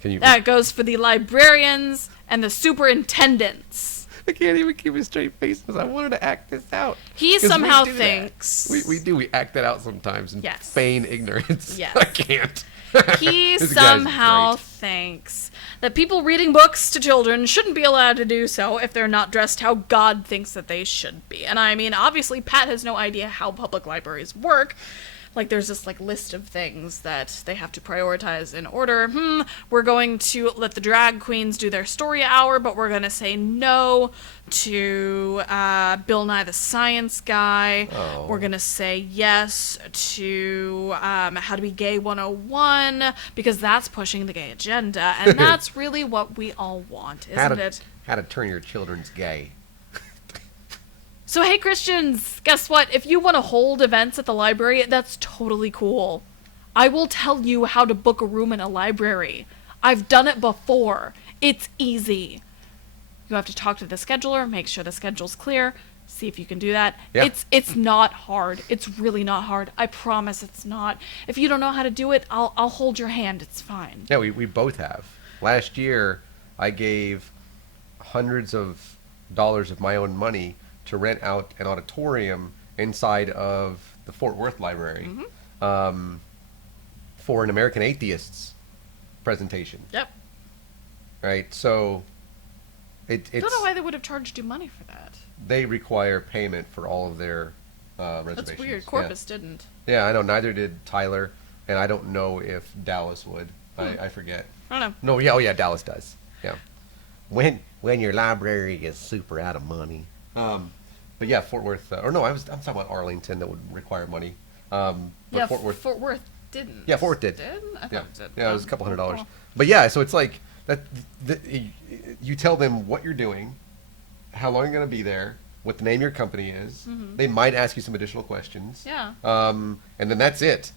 Can you? That goes for the librarians and the superintendents. I can't even keep a straight face because I wanted to act this out. He 'Cause we somehow do that. thinks... We do. We act that out sometimes and Yes. feign ignorance. Yes. I can't. He This guy's somehow great. thinks that people reading books to children shouldn't be allowed to do so if they're not dressed how God thinks that they should be. And I mean, obviously, Pat has no idea how public libraries work. Like, there's this, like, list of things that they have to prioritize in order. We're going to let the drag queens do their story hour, but we're going to say no to Bill Nye the Science Guy. Oh. We're going to say yes to How to Be Gay 101, because that's pushing the gay agenda. And that's really what we all want, isn't it? How to turn your children's gay. So, hey, Christians, guess what? If you want to hold events at the library, that's totally cool. I will tell you how to book a room in a library. I've done it before. It's easy. You have to talk to the scheduler, make sure the schedule's clear, see if you can do that. Yeah. It's not hard. It's really not hard. I promise it's not. If you don't know how to do it, I'll hold your hand. It's fine. Yeah, we both have. Last year, I gave hundreds of dollars of my own money to rent out an auditorium inside of the Fort Worth Library for an American Atheists presentation. Yep. Right? So I don't know why they would have charged you money for that. they require payment for all of their reservations. That's weird. Corpus didn't. Yeah, I know. Neither did Tyler, and I don't know if Dallas would. I forget. I don't know. No, yeah, oh yeah, Dallas does. Yeah. When your library is super out of money. But yeah, Fort Worth, or no, I'm talking about Arlington that would require money. But Yeah, Fort Worth. Fort Worth didn't. Yeah, Fort Worth did. I thought Yeah, it did. yeah, it was a couple $100. Cool. But yeah, so it's like that. You tell them what you're doing, how long you're going to be there, what the name of your company is. Mm-hmm. They might ask you some additional questions. Yeah. And then that's it.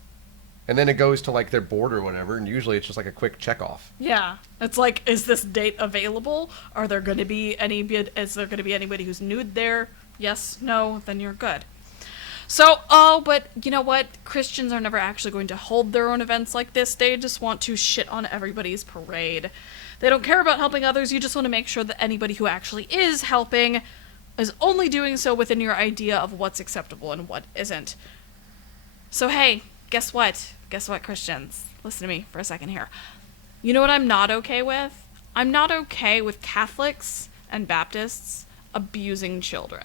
And then it goes to like their board or whatever, and usually it's just like a quick check off. Yeah, it's like, is this date available? Are there going to be is there going to be anybody who's nude there? Yes, no, then you're good. So, but you know what? Christians are never actually going to hold their own events like this. They just want to shit on everybody's parade. They don't care about helping others. You just want to make sure that anybody who actually is helping is only doing so within your idea of what's acceptable and what isn't. So, hey, guess what? Guess what, Christians? Listen to me for a second here. You know what I'm not okay with? I'm not okay with Catholics and Baptists abusing children.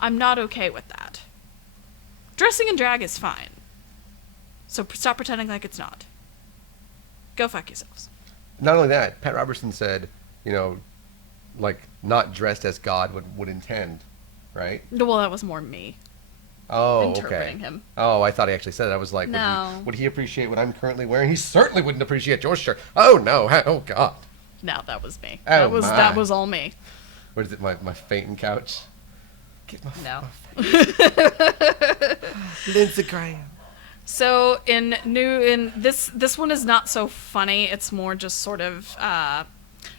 I'm not okay with that. Dressing in drag is fine. So stop pretending like it's not. Go fuck yourselves. Not only that, Pat Robertson said, like not dressed as God would intend, right? Well, that was more me Oh, interpreting okay. him. Oh, I thought he actually said it. I was like, No. would he appreciate what I'm currently wearing? He certainly wouldn't appreciate your shirt. Oh no! Oh God! No, that was me. Oh, that my. was all me. What is it? My fainting couch. Get my No. Lindsey Graham. So in this one is not so funny. It's more just sort of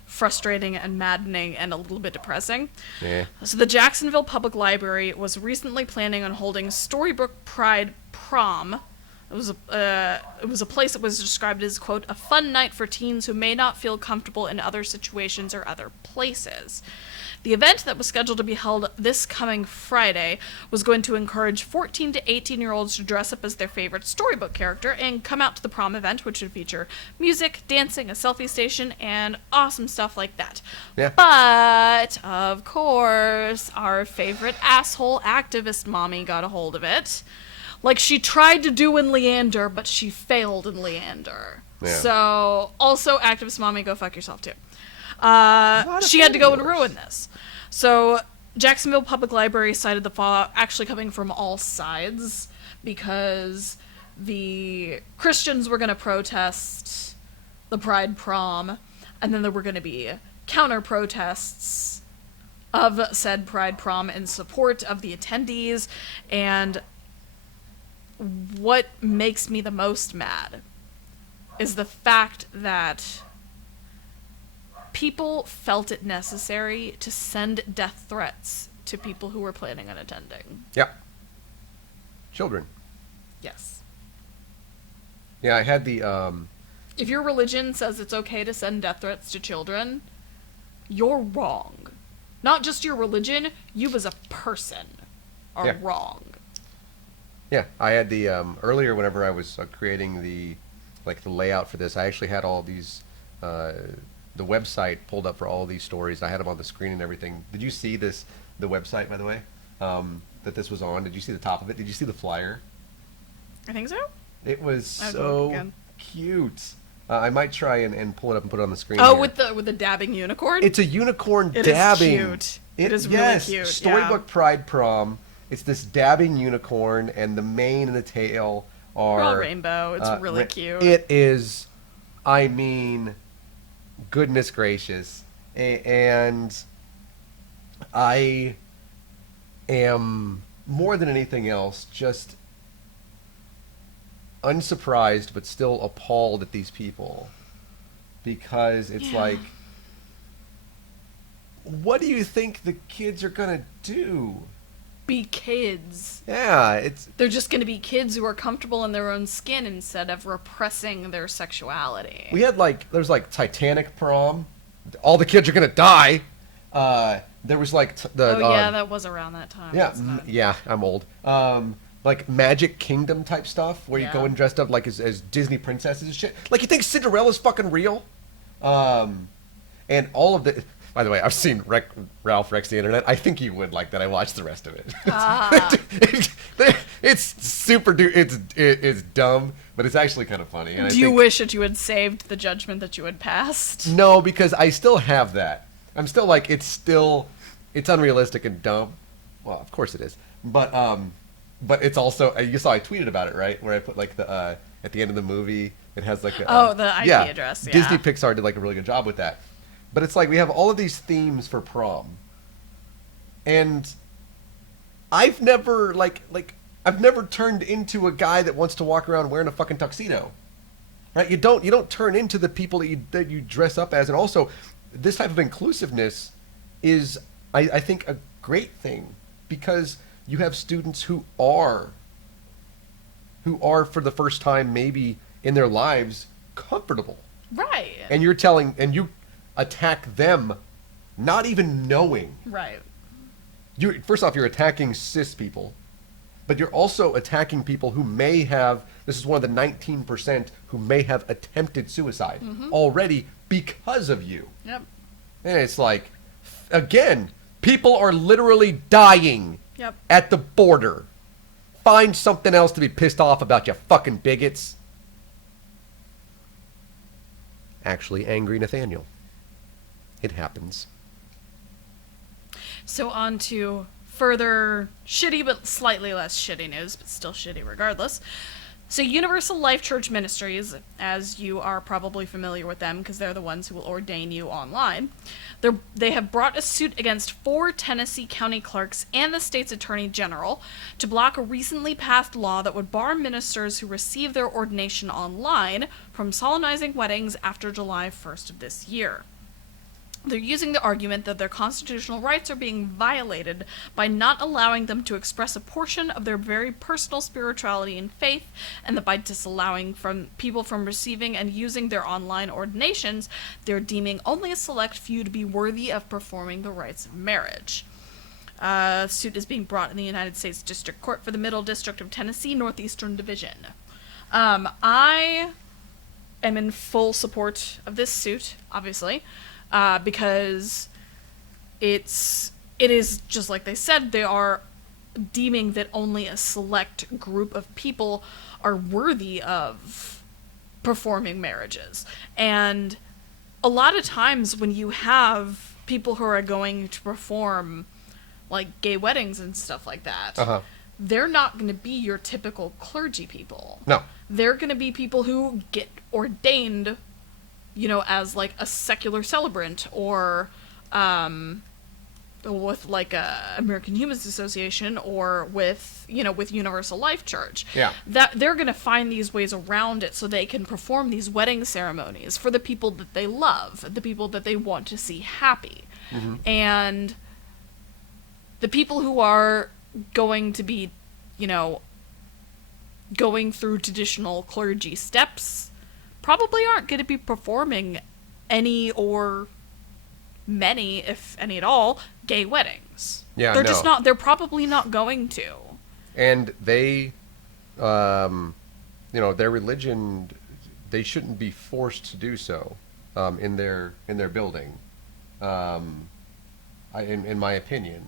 frustrating and maddening and a little bit depressing. Yeah. So the Jacksonville Public Library was recently planning on holding Storybook Pride Prom. It was a place that was described as, quote, a fun night for teens who may not feel comfortable in other situations or other places. The event that was scheduled to be held this coming Friday was going to encourage 14 to 18-year-olds to dress up as their favorite storybook character and come out to the prom event, which would feature music, dancing, a selfie station, and awesome stuff like that. Yeah. But, of course, our favorite asshole activist mommy got a hold of it. Like she tried to do in Leander, but she failed in Leander. Yeah. So, also, activist mommy, go fuck yourself too. Not a She had to go fan and of yours. ruin this. So, Jacksonville Public Library cited the fallout actually coming from all sides because the Christians were going to protest the Pride Prom, and then there were going to be counter protests of said Pride Prom in support of the attendees. And what makes me the most mad is the fact that people felt it necessary to send death threats to people who were planning on attending. Yeah. Children. Yes. Yeah, I had the If your religion says it's okay to send death threats to children, you're wrong. Not just your religion, you as a person are wrong. Yeah, I had the earlier whenever I was creating the layout for this, I actually had all these the website pulled up for all these stories. I had them on the screen and everything. Did you see the website, by the way, that this was on? Did you see the top of it? Did you see the flyer? I think so. It was so cute. I might try and pull it up and put it on the screen. Oh, here. with the dabbing unicorn. It's a unicorn it dabbing. It is cute. It is really cute. Storybook Pride Prom. It's this dabbing unicorn, and the mane and the tail are all rainbow. It's really cute. It is. I mean, goodness gracious, and I am more than anything else just unsurprised but still appalled at these people, because it's like, what do you think the kids are gonna do? Be kids. Yeah, they're just gonna be kids who are comfortable in their own skin instead of repressing their sexuality. We had there's Titanic prom, all the kids are gonna die. There was that was around that time. Yeah, I'm old. Magic Kingdom type stuff where you go and dressed up as Disney princesses and shit. You think Cinderella's fucking real? And all of the. By the way, I've seen Ralph Rex the Internet. I think you would like that. I watched the rest of it. It's super. It's dumb, but it's actually kind of funny. And Do you wish that you had saved the judgment that you had passed? No, because I still have that. I'm still it's unrealistic and dumb. Well, of course it is. But it's also, you saw I tweeted about it, right? Where I put the at the end of the movie, it has the IP address. Yeah. Disney Pixar did a really good job with that. But it's we have all of these themes for prom, and I've never I've never turned into a guy that wants to walk around wearing a fucking tuxedo, right? You don't turn into the people that you dress up as, and also this type of inclusiveness is I think a great thing, because you have students who are for the first time maybe in their lives comfortable, right? And you attack them not even knowing. Right. First off, you're attacking cis people, but you're also attacking people who may have, this is one of the 19% who may have attempted suicide already because of you. Yep. And it's again, people are literally dying at the border. Find something else to be pissed off about, you fucking bigots. Actually, angry Nathaniel. It happens. So on to further shitty but slightly less shitty news, but still shitty regardless. So Universal Life Church Ministries, as you are probably familiar with them because they're the ones who will ordain you online, they have brought a suit against 4 Tennessee county clerks and the state's attorney general to block a recently passed law that would bar ministers who receive their ordination online from solemnizing weddings after July 1st of this year. They're using the argument that their constitutional rights are being violated by not allowing them to express a portion of their very personal spirituality and faith, and that by disallowing people from receiving and using their online ordinations, they're deeming only a select few to be worthy of performing the rites of marriage. Suit is being brought in the United States District Court for the Middle District of Tennessee, Northeastern Division. I am in full support of this suit, obviously. Because it is just like they said, they are deeming that only a select group of people are worthy of performing marriages. And a lot of times when you have people who are going to perform gay weddings and stuff like that, they're not going to be your typical clergy people. No. They're going to be people who get ordained as a secular celebrant, or with American Humanist Association, or with Universal Life Church. Yeah. That they're going to find these ways around it so they can perform these wedding ceremonies for the people that they love, the people that they want to see happy. And the people who are going to be, going through traditional clergy steps, probably aren't going to be performing any or many, if any at all, gay weddings. Yeah, they're no. just not. They're probably not going to. And they, their religion, they shouldn't be forced to do so in their building. In my opinion,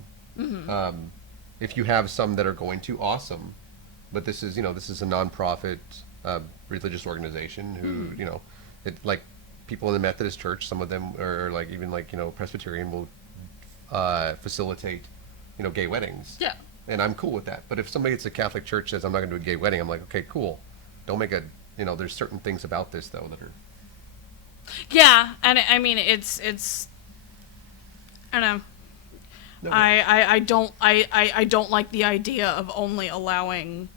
if you have some that are going to, awesome. But this is a nonprofit religious organization who, like people in the Methodist Church, some of them are like even like Presbyterian will facilitate gay weddings. Yeah. And I'm cool with that. But if somebody at a Catholic church says I'm not going to do a gay wedding, I'm like, okay, cool. Don't make there's certain things about this though that are. Yeah, and I mean it's I don't know. No, I don't like the idea of only allowing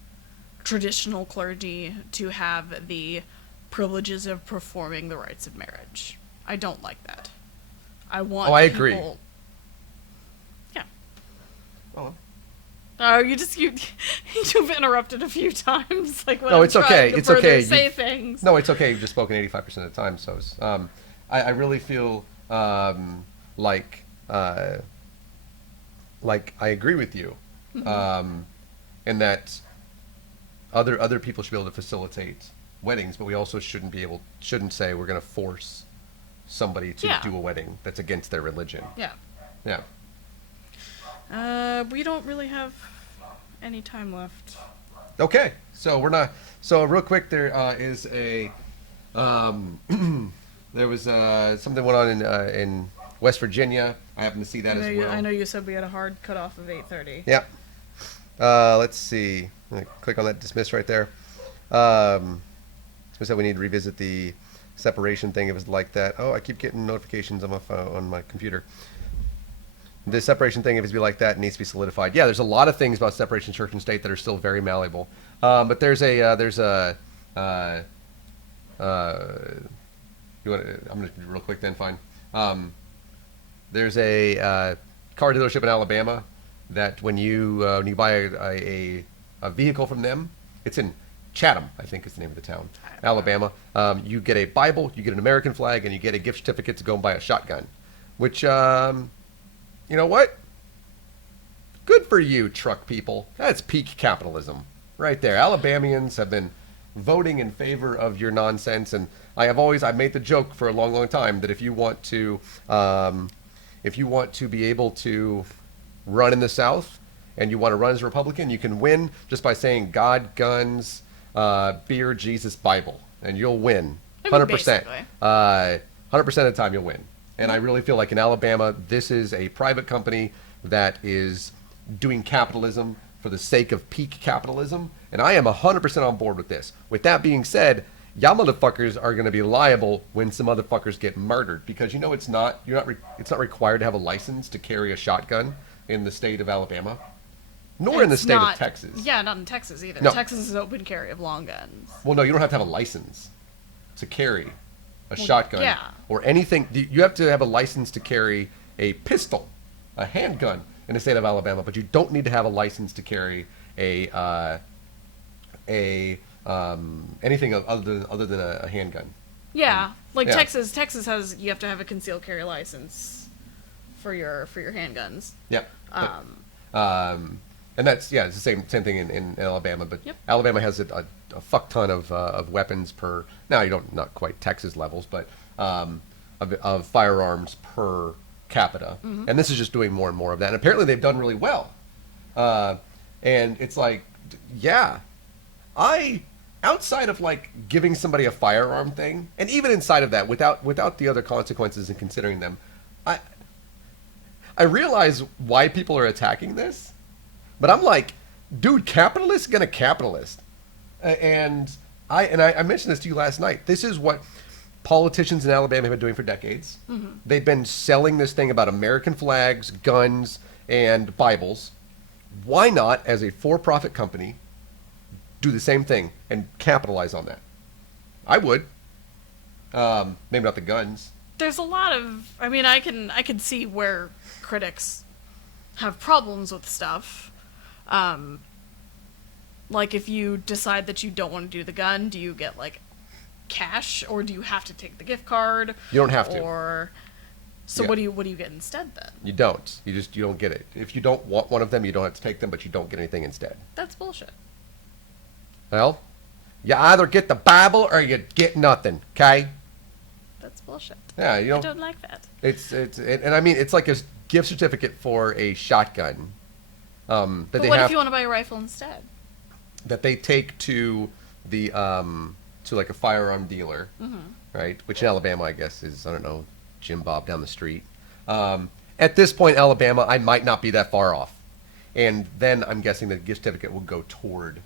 traditional clergy to have the privileges of performing the rites of marriage. I don't like that. I want. Oh, I agree. Yeah. Oh. Oh, you've interrupted a few times. Like when No, I'm it's okay. trying to It's further okay. Say things. No, it's okay. You've just spoken 85% of the time. So I really feel like I agree with you, in that other people should be able to facilitate weddings, but we also shouldn't say we're going to force somebody to do a wedding that's against their religion. Yeah. Yeah. We don't really have any time left. Okay, so we're not. So real quick, there is a there was something went on in West Virginia. I happened to see that as well. I know you said we had a hard cutoff of 8:30. Yeah. Let's see. I'm gonna click on that dismiss right there. We said we need to revisit the separation thing. It was like that. Oh, I keep getting notifications on my phone, on my computer. The separation thing, if it's be like that, it needs to be solidified. Yeah, there's a lot of things about separation of church and state that are still very malleable. But there's a I'm gonna do real quick then. Fine. There's a car dealership in Alabama that when you buy a vehicle from them, it's in Chatham, I think is the name of the town, Alabama. You get a Bible, you get an American flag, and you get a gift certificate to go and buy a shotgun, which you know what? Good for you, truck people. That's peak capitalism right there. Alabamians have been voting in favor of your nonsense, and I've made the joke for a long, long time that if you want to be able to run in the South and you want to run as a Republican, you can win just by saying God, guns, beer, Jesus, Bible, and you'll win 100%. 100% of the time you'll win. And I really feel like in Alabama, this is a private company that is doing capitalism for the sake of peak capitalism. And I am 100% on board with this. With that being said, y'all motherfuckers are going to be liable when some motherfuckers get murdered, because it's not required to have a license to carry a shotgun in the state of Alabama, nor in the state of Texas. Yeah, not in Texas either. No. Texas is open carry of long guns. Well, no, you don't have to have a license to carry a shotgun yeah. or anything. You have to have a license to carry a pistol, a handgun in the state of Alabama, but you don't need to have a license to carry anything other than a handgun. Yeah, like Yeah. Texas has, you have to have a concealed carry license for your handguns. Yep. And that's it's the same thing in Alabama, but Yep. Alabama has a fuck ton of weapons per. Now you don't, not quite Texas levels, but of firearms per capita, and this is just doing more and more of that. And apparently they've done really well. And it's like, outside of like giving somebody a firearm thing, and even inside of that, without the other consequences and considering them, I realize why people are attacking this, but I'm like, dude, capitalists gonna capitalist, and I mentioned this to you last night. This is what politicians in Alabama have been doing for decades. Mm-hmm. They've been selling this thing about American flags, guns, and Bibles. Why not, as a for-profit company, do the same thing and capitalize on that? I would. Maybe not the guns. There's a lot of, I mean, I can see where critics have problems with stuff. Like if you decide that you don't want to do the gun, do you get like cash, or do you have to take the gift card? You don't have to. Or so Yeah. what do you get instead then? You don't. You don't get it. If you don't want one of them, you don't have to take them, but you don't get anything instead. That's bullshit. Well, you either get the Bible or you get nothing, okay? That's bullshit. Yeah, you know. I don't like that. And I mean, it's like a gift certificate for a shotgun. That But they what have, if you want to buy a rifle instead? that they take to the to like a firearm dealer, right? Which in Alabama, I guess, is, I don't know, Jim Bob down the street. At this point, Alabama, I might not be that far off, and then I'm guessing the gift certificate will go toward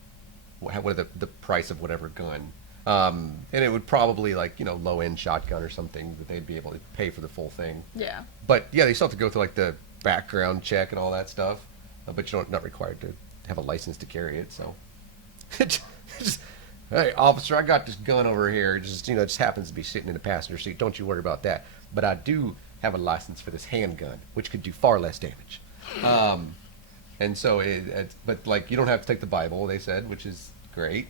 what the price of whatever gun, and it would probably, like, you know, low end shotgun or something that they'd be able to pay for the full thing. Yeah. But yeah, they still have to go through like the background check and all that stuff, but you're not required to have a license to carry it. So, just, hey officer, I got this gun over here. Just happens to be sitting in the passenger seat. Don't you worry about that. But I do have a license for this handgun, which could do far less damage. And so but like, you don't have to take the Bible, they said, which is great.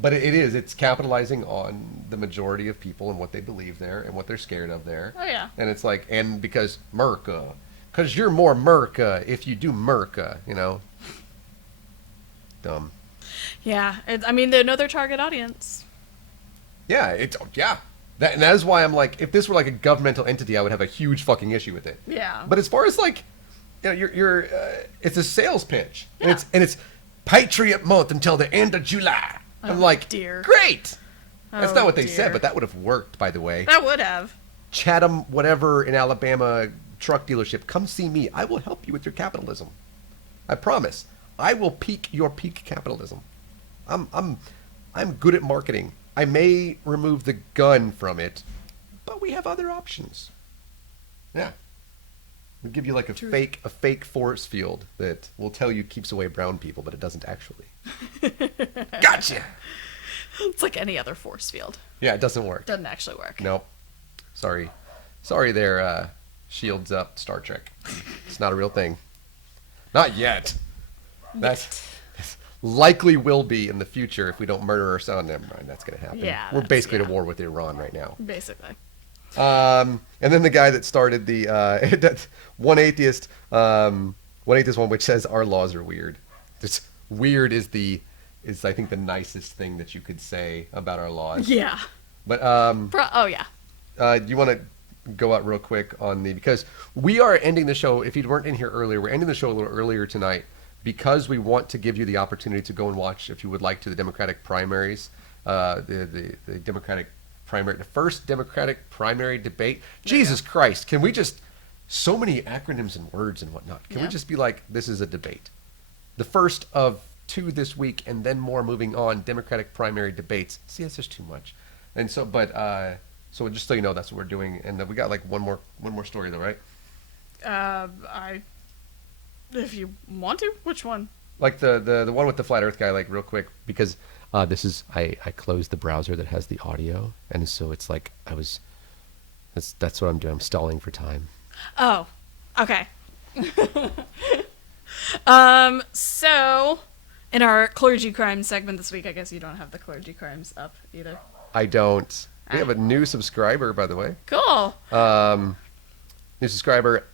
But it's capitalizing on the majority of people and what they believe there and what they're scared of there. Oh yeah. And it's like, and because Merca, because you're more Merca if you do Merca, you know. Dumb. Yeah. I mean, they know their target audience. Yeah, and that is why I'm like, if this were like a governmental entity, I would have a huge fucking issue with it. Yeah. But as far as like, you know, it's a sales pitch, Yeah. and it's Patriot Month until the end of July. I'm like, dear. Great. That's Oh, not what they dear. said, but that would have worked, by the way. That would have. Chatham, whatever, in Alabama truck dealership, come see me. I will help you with your capitalism. I promise. I will peak your peak capitalism. I'm good at marketing. I may remove the gun from it, but we have other options. Yeah. We'll give you like a fake force field that will tell you keeps away brown people, but it doesn't actually. Gotcha. It's like any other force field. Yeah, it doesn't work. Doesn't actually work. Nope. Sorry there, Shields Up, Star Trek. It's not a real thing. Not yet. That's likely will be in the future if we don't murder our son. Never mind, that's going to happen. Yeah, We're basically at yeah. war with Iran right now. Basically. And then the guy that started the one atheist one, which says our laws are weird. It's weird is I think the nicest thing that you could say about our laws. Yeah. But Oh yeah. do you want to go out real quick on because we are ending the show. If you weren't in here earlier, we're ending the show a little earlier tonight because we want to give you the opportunity to go and watch, if you would like, to the Democratic primaries, the Democratic primary, the first Democratic primary debate. Jesus Christ, can we just, so many acronyms and words and whatnot. Can we just be like, this is a debate? The first of 2 this week, and then more moving on, Democratic primary debates. See, that's just too much. And so, so just so you know, that's what we're doing. And we got like one more story though, right? If you want to, which one? Like the one with the flat Earth guy, like real quick, because this is I closed the browser that has the audio, and so it's like that's what I'm doing. I'm stalling for time. Oh, okay. So in our clergy crimes segment this week, I guess you don't have the clergy crimes up either. I don't. We have a new subscriber, by the way. Cool. New subscriber,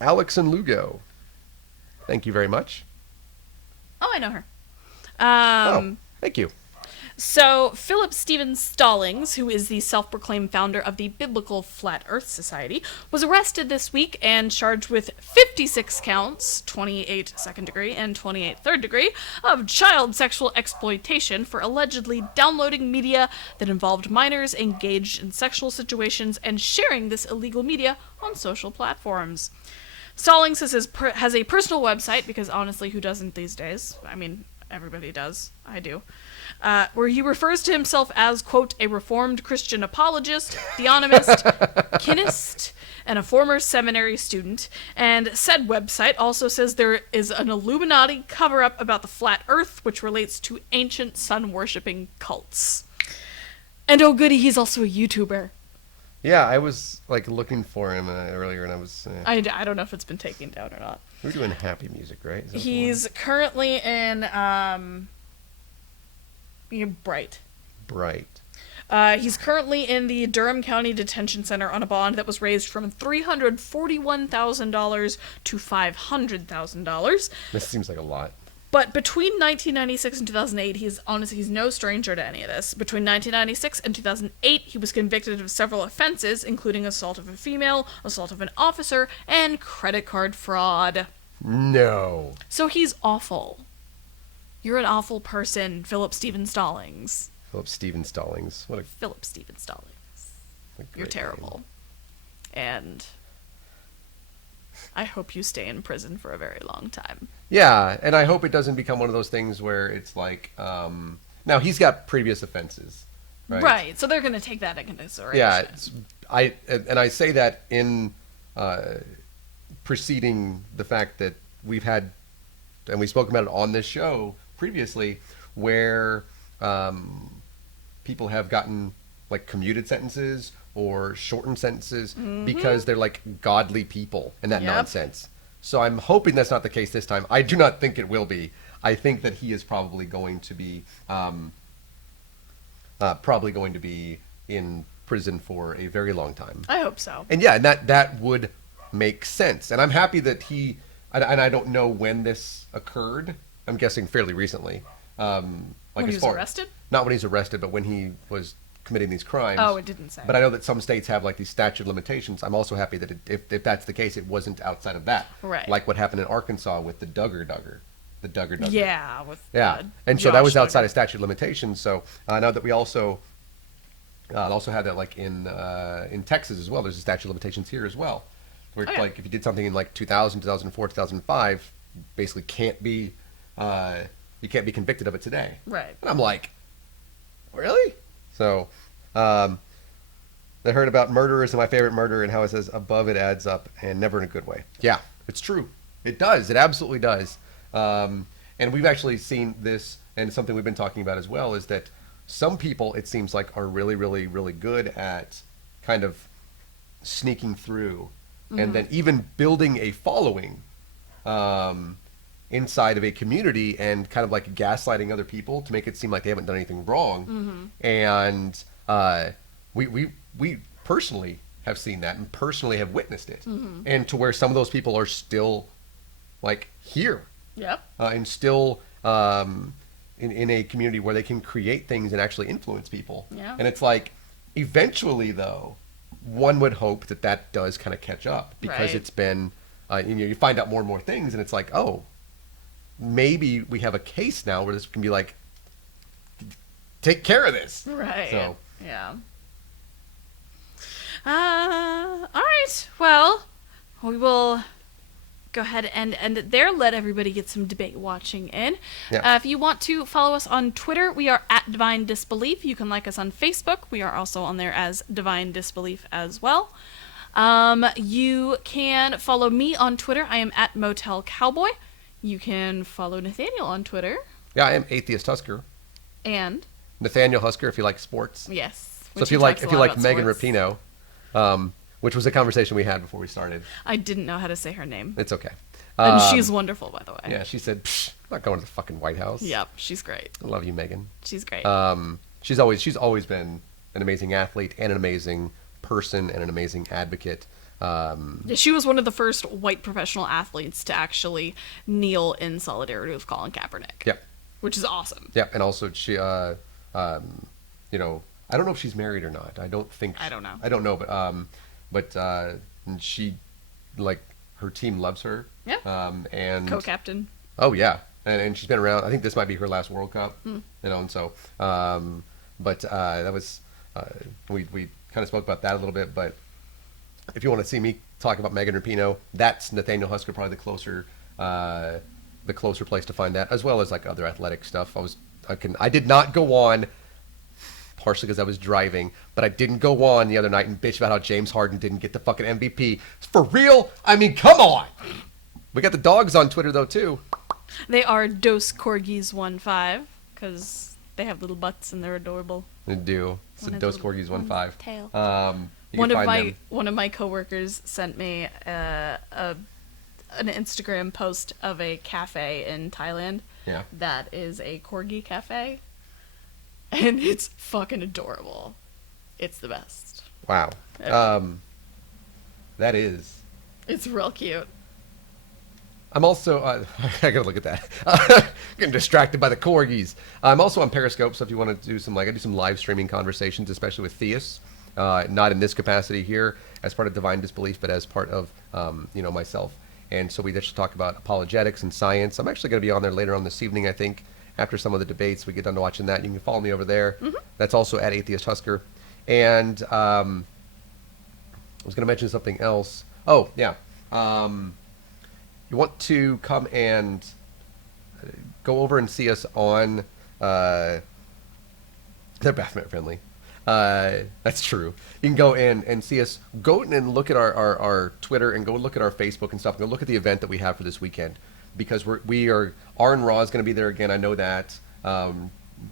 Alex and Lugo. Thank you very much. Oh, I know her. Oh, thank you. So, Philip Stephen Stallings, who is the self-proclaimed founder of the Biblical Flat Earth Society, was arrested this week and charged with 56 counts, 28 second degree and 28 third degree, of child sexual exploitation for allegedly downloading media that involved minors engaged in sexual situations and sharing this illegal media on social platforms. Stallings has a personal website, because honestly, who doesn't these days? I mean, everybody does. I do. Where he refers to himself as, quote, a reformed Christian apologist, theonomist, kinist, and a former seminary student. And said website also says there is an Illuminati cover-up about the flat earth, which relates to ancient sun-worshipping cults. And oh goody, he's also a YouTuber. Yeah, I was like looking for him earlier, and I was. I don't know if it's been taken down or not. We're doing happy music, right? Is that the He's currently in Bright. Bright. He's currently in the Durham County Detention Center on a bond that was raised from $341,000 to $500,000. This seems like a lot. But between 1996 and 2008, he's no stranger to any of this. Between 1996 and 2008, he was convicted of several offenses, including assault of a female, assault of an officer, and credit card fraud. No. So he's awful. You're an awful person, Philip Stephen Stallings. Philip Stephen Stallings. What a Philip Stephen Stallings. great You're terrible. And I hope you stay in prison for a very long time. Yeah, and I hope it doesn't become one of those things where it's like, now he's got previous offenses, right? Right, so they're going to take that into consideration. Yeah, I say that in preceding the fact that we've had, and we spoke about it on this show previously, where people have gotten like commuted sentences or shortened sentences because they're like godly people and that nonsense. So I'm hoping that's not the case this time. I do not think it will be. I think that he is probably going to be in prison for a very long time. I hope so. And yeah, that would make sense. And I'm happy that and I don't know when this occurred. I'm guessing fairly recently. When he was arrested? Not when he's arrested, but when he was committing these crimes. Oh, it didn't say. But I know that some states have like these statute of limitations. I'm also happy that if that's the case, it wasn't outside of that. Right. Like what happened in Arkansas with the Duggar. Yeah. And so that was Josh outside Duggar. of statute of limitations. So I know that we also had that like in Texas as well. There's a statute of limitations here as well. Where it's like if you did something in like 2000, 2004, 2005, basically you can't be convicted of it today. Right. And I'm like, really? So, they heard about murderers and my favorite murder and how it says above it adds up and never in a good way. Yeah, it's true. It does. It absolutely does. And we've actually seen this, and something we've been talking about as well, is that some people, it seems like, are really, really, really good at kind of sneaking through and then even building a following inside of a community and kind of like gaslighting other people to make it seem like they haven't done anything wrong. And we personally have seen that and personally have witnessed it. And to where some of those people are still like here. Yep. And still in a community where they can create things and actually influence people. Yeah. And it's like, eventually though, one would hope that does kind of catch up because Right. it's been, you find out more and more things and it's like, oh, maybe we have a case now where this can be like, take care of this. Right. So, yeah. All right. Well, we will go ahead and end it there. Let everybody get some debate watching in. Yeah. If you want to follow us on Twitter, we are at Divine Disbelief. You can like us on Facebook. We are also on there as Divine Disbelief as well. You can follow me on Twitter. I am at Motel Cowboy. You can follow Nathaniel on Twitter. yeah, I am Atheist Husker. And Nathaniel Husker if you like sports. yes. So if you like Megan Rapinoe, which was a conversation we had before we started. I didn't know how to say her name. It's okay. And she's wonderful, by the way. Yeah, she said, Psh, I'm not going to the fucking White House. Yep, she's great. I love you, Megan. She's great. She's always been an amazing athlete and an amazing person and an amazing advocate. Yeah, she was one of the first white professional athletes to actually kneel in solidarity with Colin Kaepernick. Yep. Which is awesome. Yep. And also she, I don't know if she's married or not. I don't know. I don't know, but and she, like, her team loves her. Yeah. And Co-captain. Oh yeah, and she's been around. I think this might be her last World Cup. And so, but that was we kind of spoke about that a little bit. But if you want to see me talk about Megan Rapinoe, that's Nathaniel Husker, probably the closer place to find that, as well as like other athletic stuff. I did not go on, partially because I was driving, but I didn't go on the other night and bitch about how James Harden didn't get the fucking MVP. For real? I mean, come on. We got the dogs on Twitter though too. They are Dos Corgis 1-5 because they have little butts and they're adorable. They do. It's One a has Dos a Corgis little 1-5. tail. You can find them. One of my coworkers sent me an Instagram post of a cafe in Thailand. Yeah. That is a corgi cafe. and it's fucking adorable. It's the best. Wow. Yeah. That is. It's real cute. I'm also, I gotta look at that. Getting distracted by the corgis. I'm also on Periscope, so if you want to do some, I do some live streaming conversations, especially with theists. Not in this capacity here as part of Divine Disbelief, but as part of, myself. And so we just talk about apologetics and science. I'm actually going to be on there later on this evening, I think, after some of the debates. We get done to watching that. You can follow me over there. Mm-hmm. That's also at Atheist Husker. And I was going to mention something else. Oh, yeah. You want to come and go over and see us on... they're Baphomet friendly. That's true. You can go in and see us. Go and look at our Twitter and go look at our Facebook and stuff. Go look at the event that we have for this weekend, because Aaron Raw is going to be there again. I know that.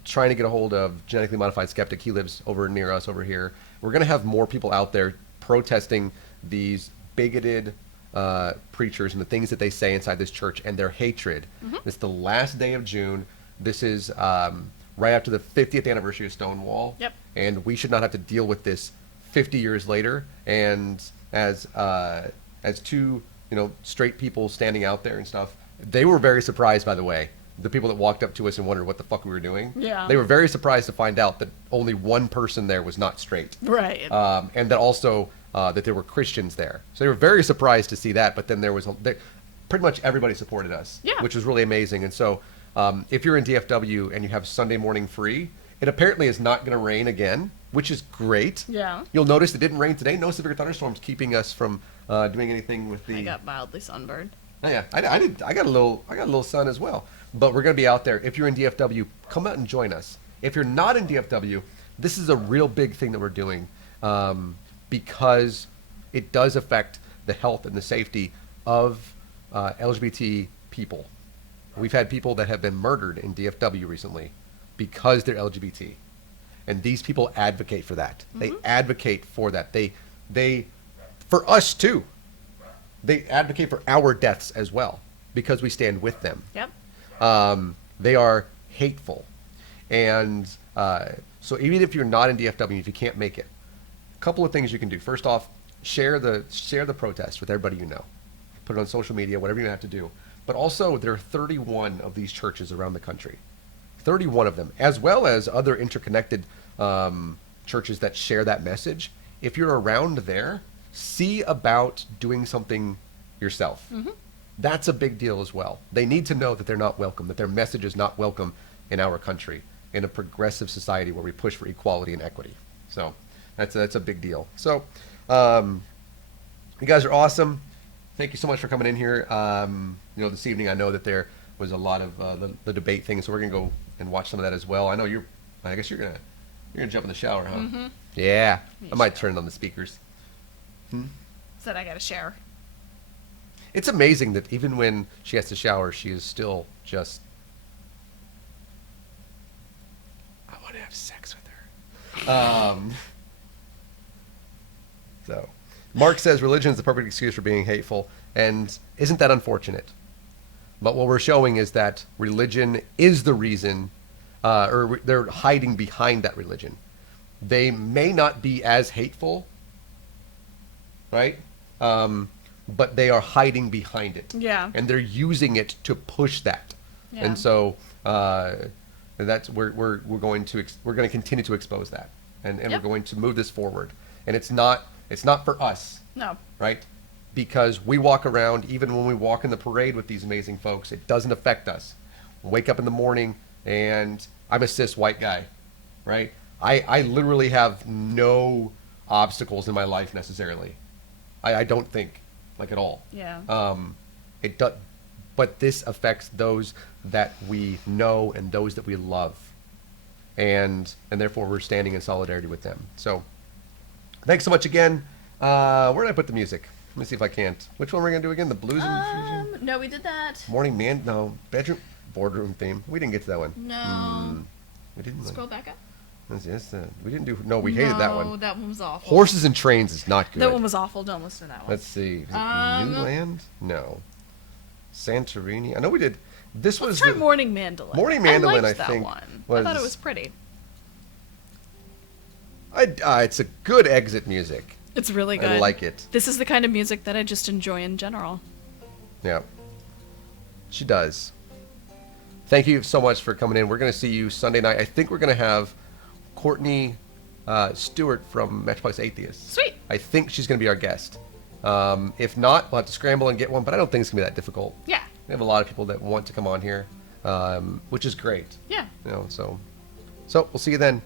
Trying to get a hold of Genetically Modified Skeptic. He lives over near us over here. We're going to have more people out there protesting these bigoted preachers and the things that they say inside this church and their hatred. Mm-hmm. It's the last day of June. This is right after the 50th anniversary of Stonewall. Yep. And we should not have to deal with this 50 years later. And as two, straight people standing out there and stuff, they were very surprised, by the way. The people that walked up to us and wondered what the fuck we were doing. Yeah. They were very surprised to find out that only one person there was not straight. Right. And that also that there were Christians there. So they were very surprised to see that. But then pretty much everybody supported us, which was really amazing. And so if you're in DFW and you have Sunday morning free, it apparently is not going to rain again, which is great. Yeah. You'll notice it didn't rain today. No severe thunderstorms keeping us from doing anything with the... I got mildly sunburned. Oh, yeah, I got a little sun as well. But we're going to be out there. If you're in DFW, come out and join us. If you're not in DFW, this is a real big thing that we're doing because it does affect the health and the safety of LGBT people. We've had people that have been murdered in DFW recently because they're LGBT. And these people advocate for that. Mm-hmm. They advocate for that. They for us too. They advocate for our deaths as well because we stand with them. Yep. They are hateful. And so even if you're not in DFW, if you can't make it, a couple of things you can do. First off, share the protest with everybody you know. Put it on social media, whatever you have to do. But also, there are 31 of these churches around the country. 31 of them, as well as other interconnected churches that share that message. If you're around there, see about doing something yourself. Mm-hmm. That's a big deal as well. They need to know that they're not welcome, that their message is not welcome in our country, in a progressive society where we push for equality and equity. So that's a big deal. So you guys are awesome. Thank you so much for coming in here. This evening I know that there was a lot of the debate thing, so we're gonna go and watch some of that as well. I know I guess you're gonna jump in the shower, huh? Mm-hmm. Yeah. I might turn on the speakers. Said I gotta share. It's amazing that even when she has to shower, she is still just... I want to have sex with her. So, Mark says religion is the perfect excuse for being hateful, and isn't that unfortunate? But what we're showing is that religion is the reason, or they're hiding behind that religion. They may not be as hateful, right? But they are hiding behind it. Yeah. And they're using it to push that. Yeah. And so that's we're going to continue to expose that, and we're going to move this forward. And it's not for us. No. Right? Because we walk around, even when we walk in the parade with these amazing folks, it doesn't affect us. We wake up in the morning, and I'm a cis white guy, right? I literally have no obstacles in my life necessarily. I don't think, like, at all. Yeah. It does, but this affects those that we know and those that we love, and therefore we're standing in solidarity with them. So, thanks so much again. Where did I put the music? Let me see if I can't. Which one we're gonna do again? The blues and no, we did that. Boardroom theme. We didn't get to that one. No. We didn't. Scroll back up. Yes, we didn't do. No, we hated that one. No, that one was awful. Horses and Trains is not good. That one was awful. Don't listen to that one. Let's see. Newland? No. Santorini. I know we did. This Let's was try Morning Mandolin. Morning Mandolin, I liked I think. that one. I thought it was pretty. It's a good exit music. It's really good. I like it. This is the kind of music that I just enjoy in general. Yeah. She does. Thank you so much for coming in. We're going to see you Sunday night. I think we're going to have Courtney Stewart from Metroplex Atheist. Sweet. I think she's going to be our guest. If not, we'll have to scramble and get one, but I don't think it's going to be that difficult. Yeah. We have a lot of people that want to come on here, which is great. Yeah. You know, so we'll see you then.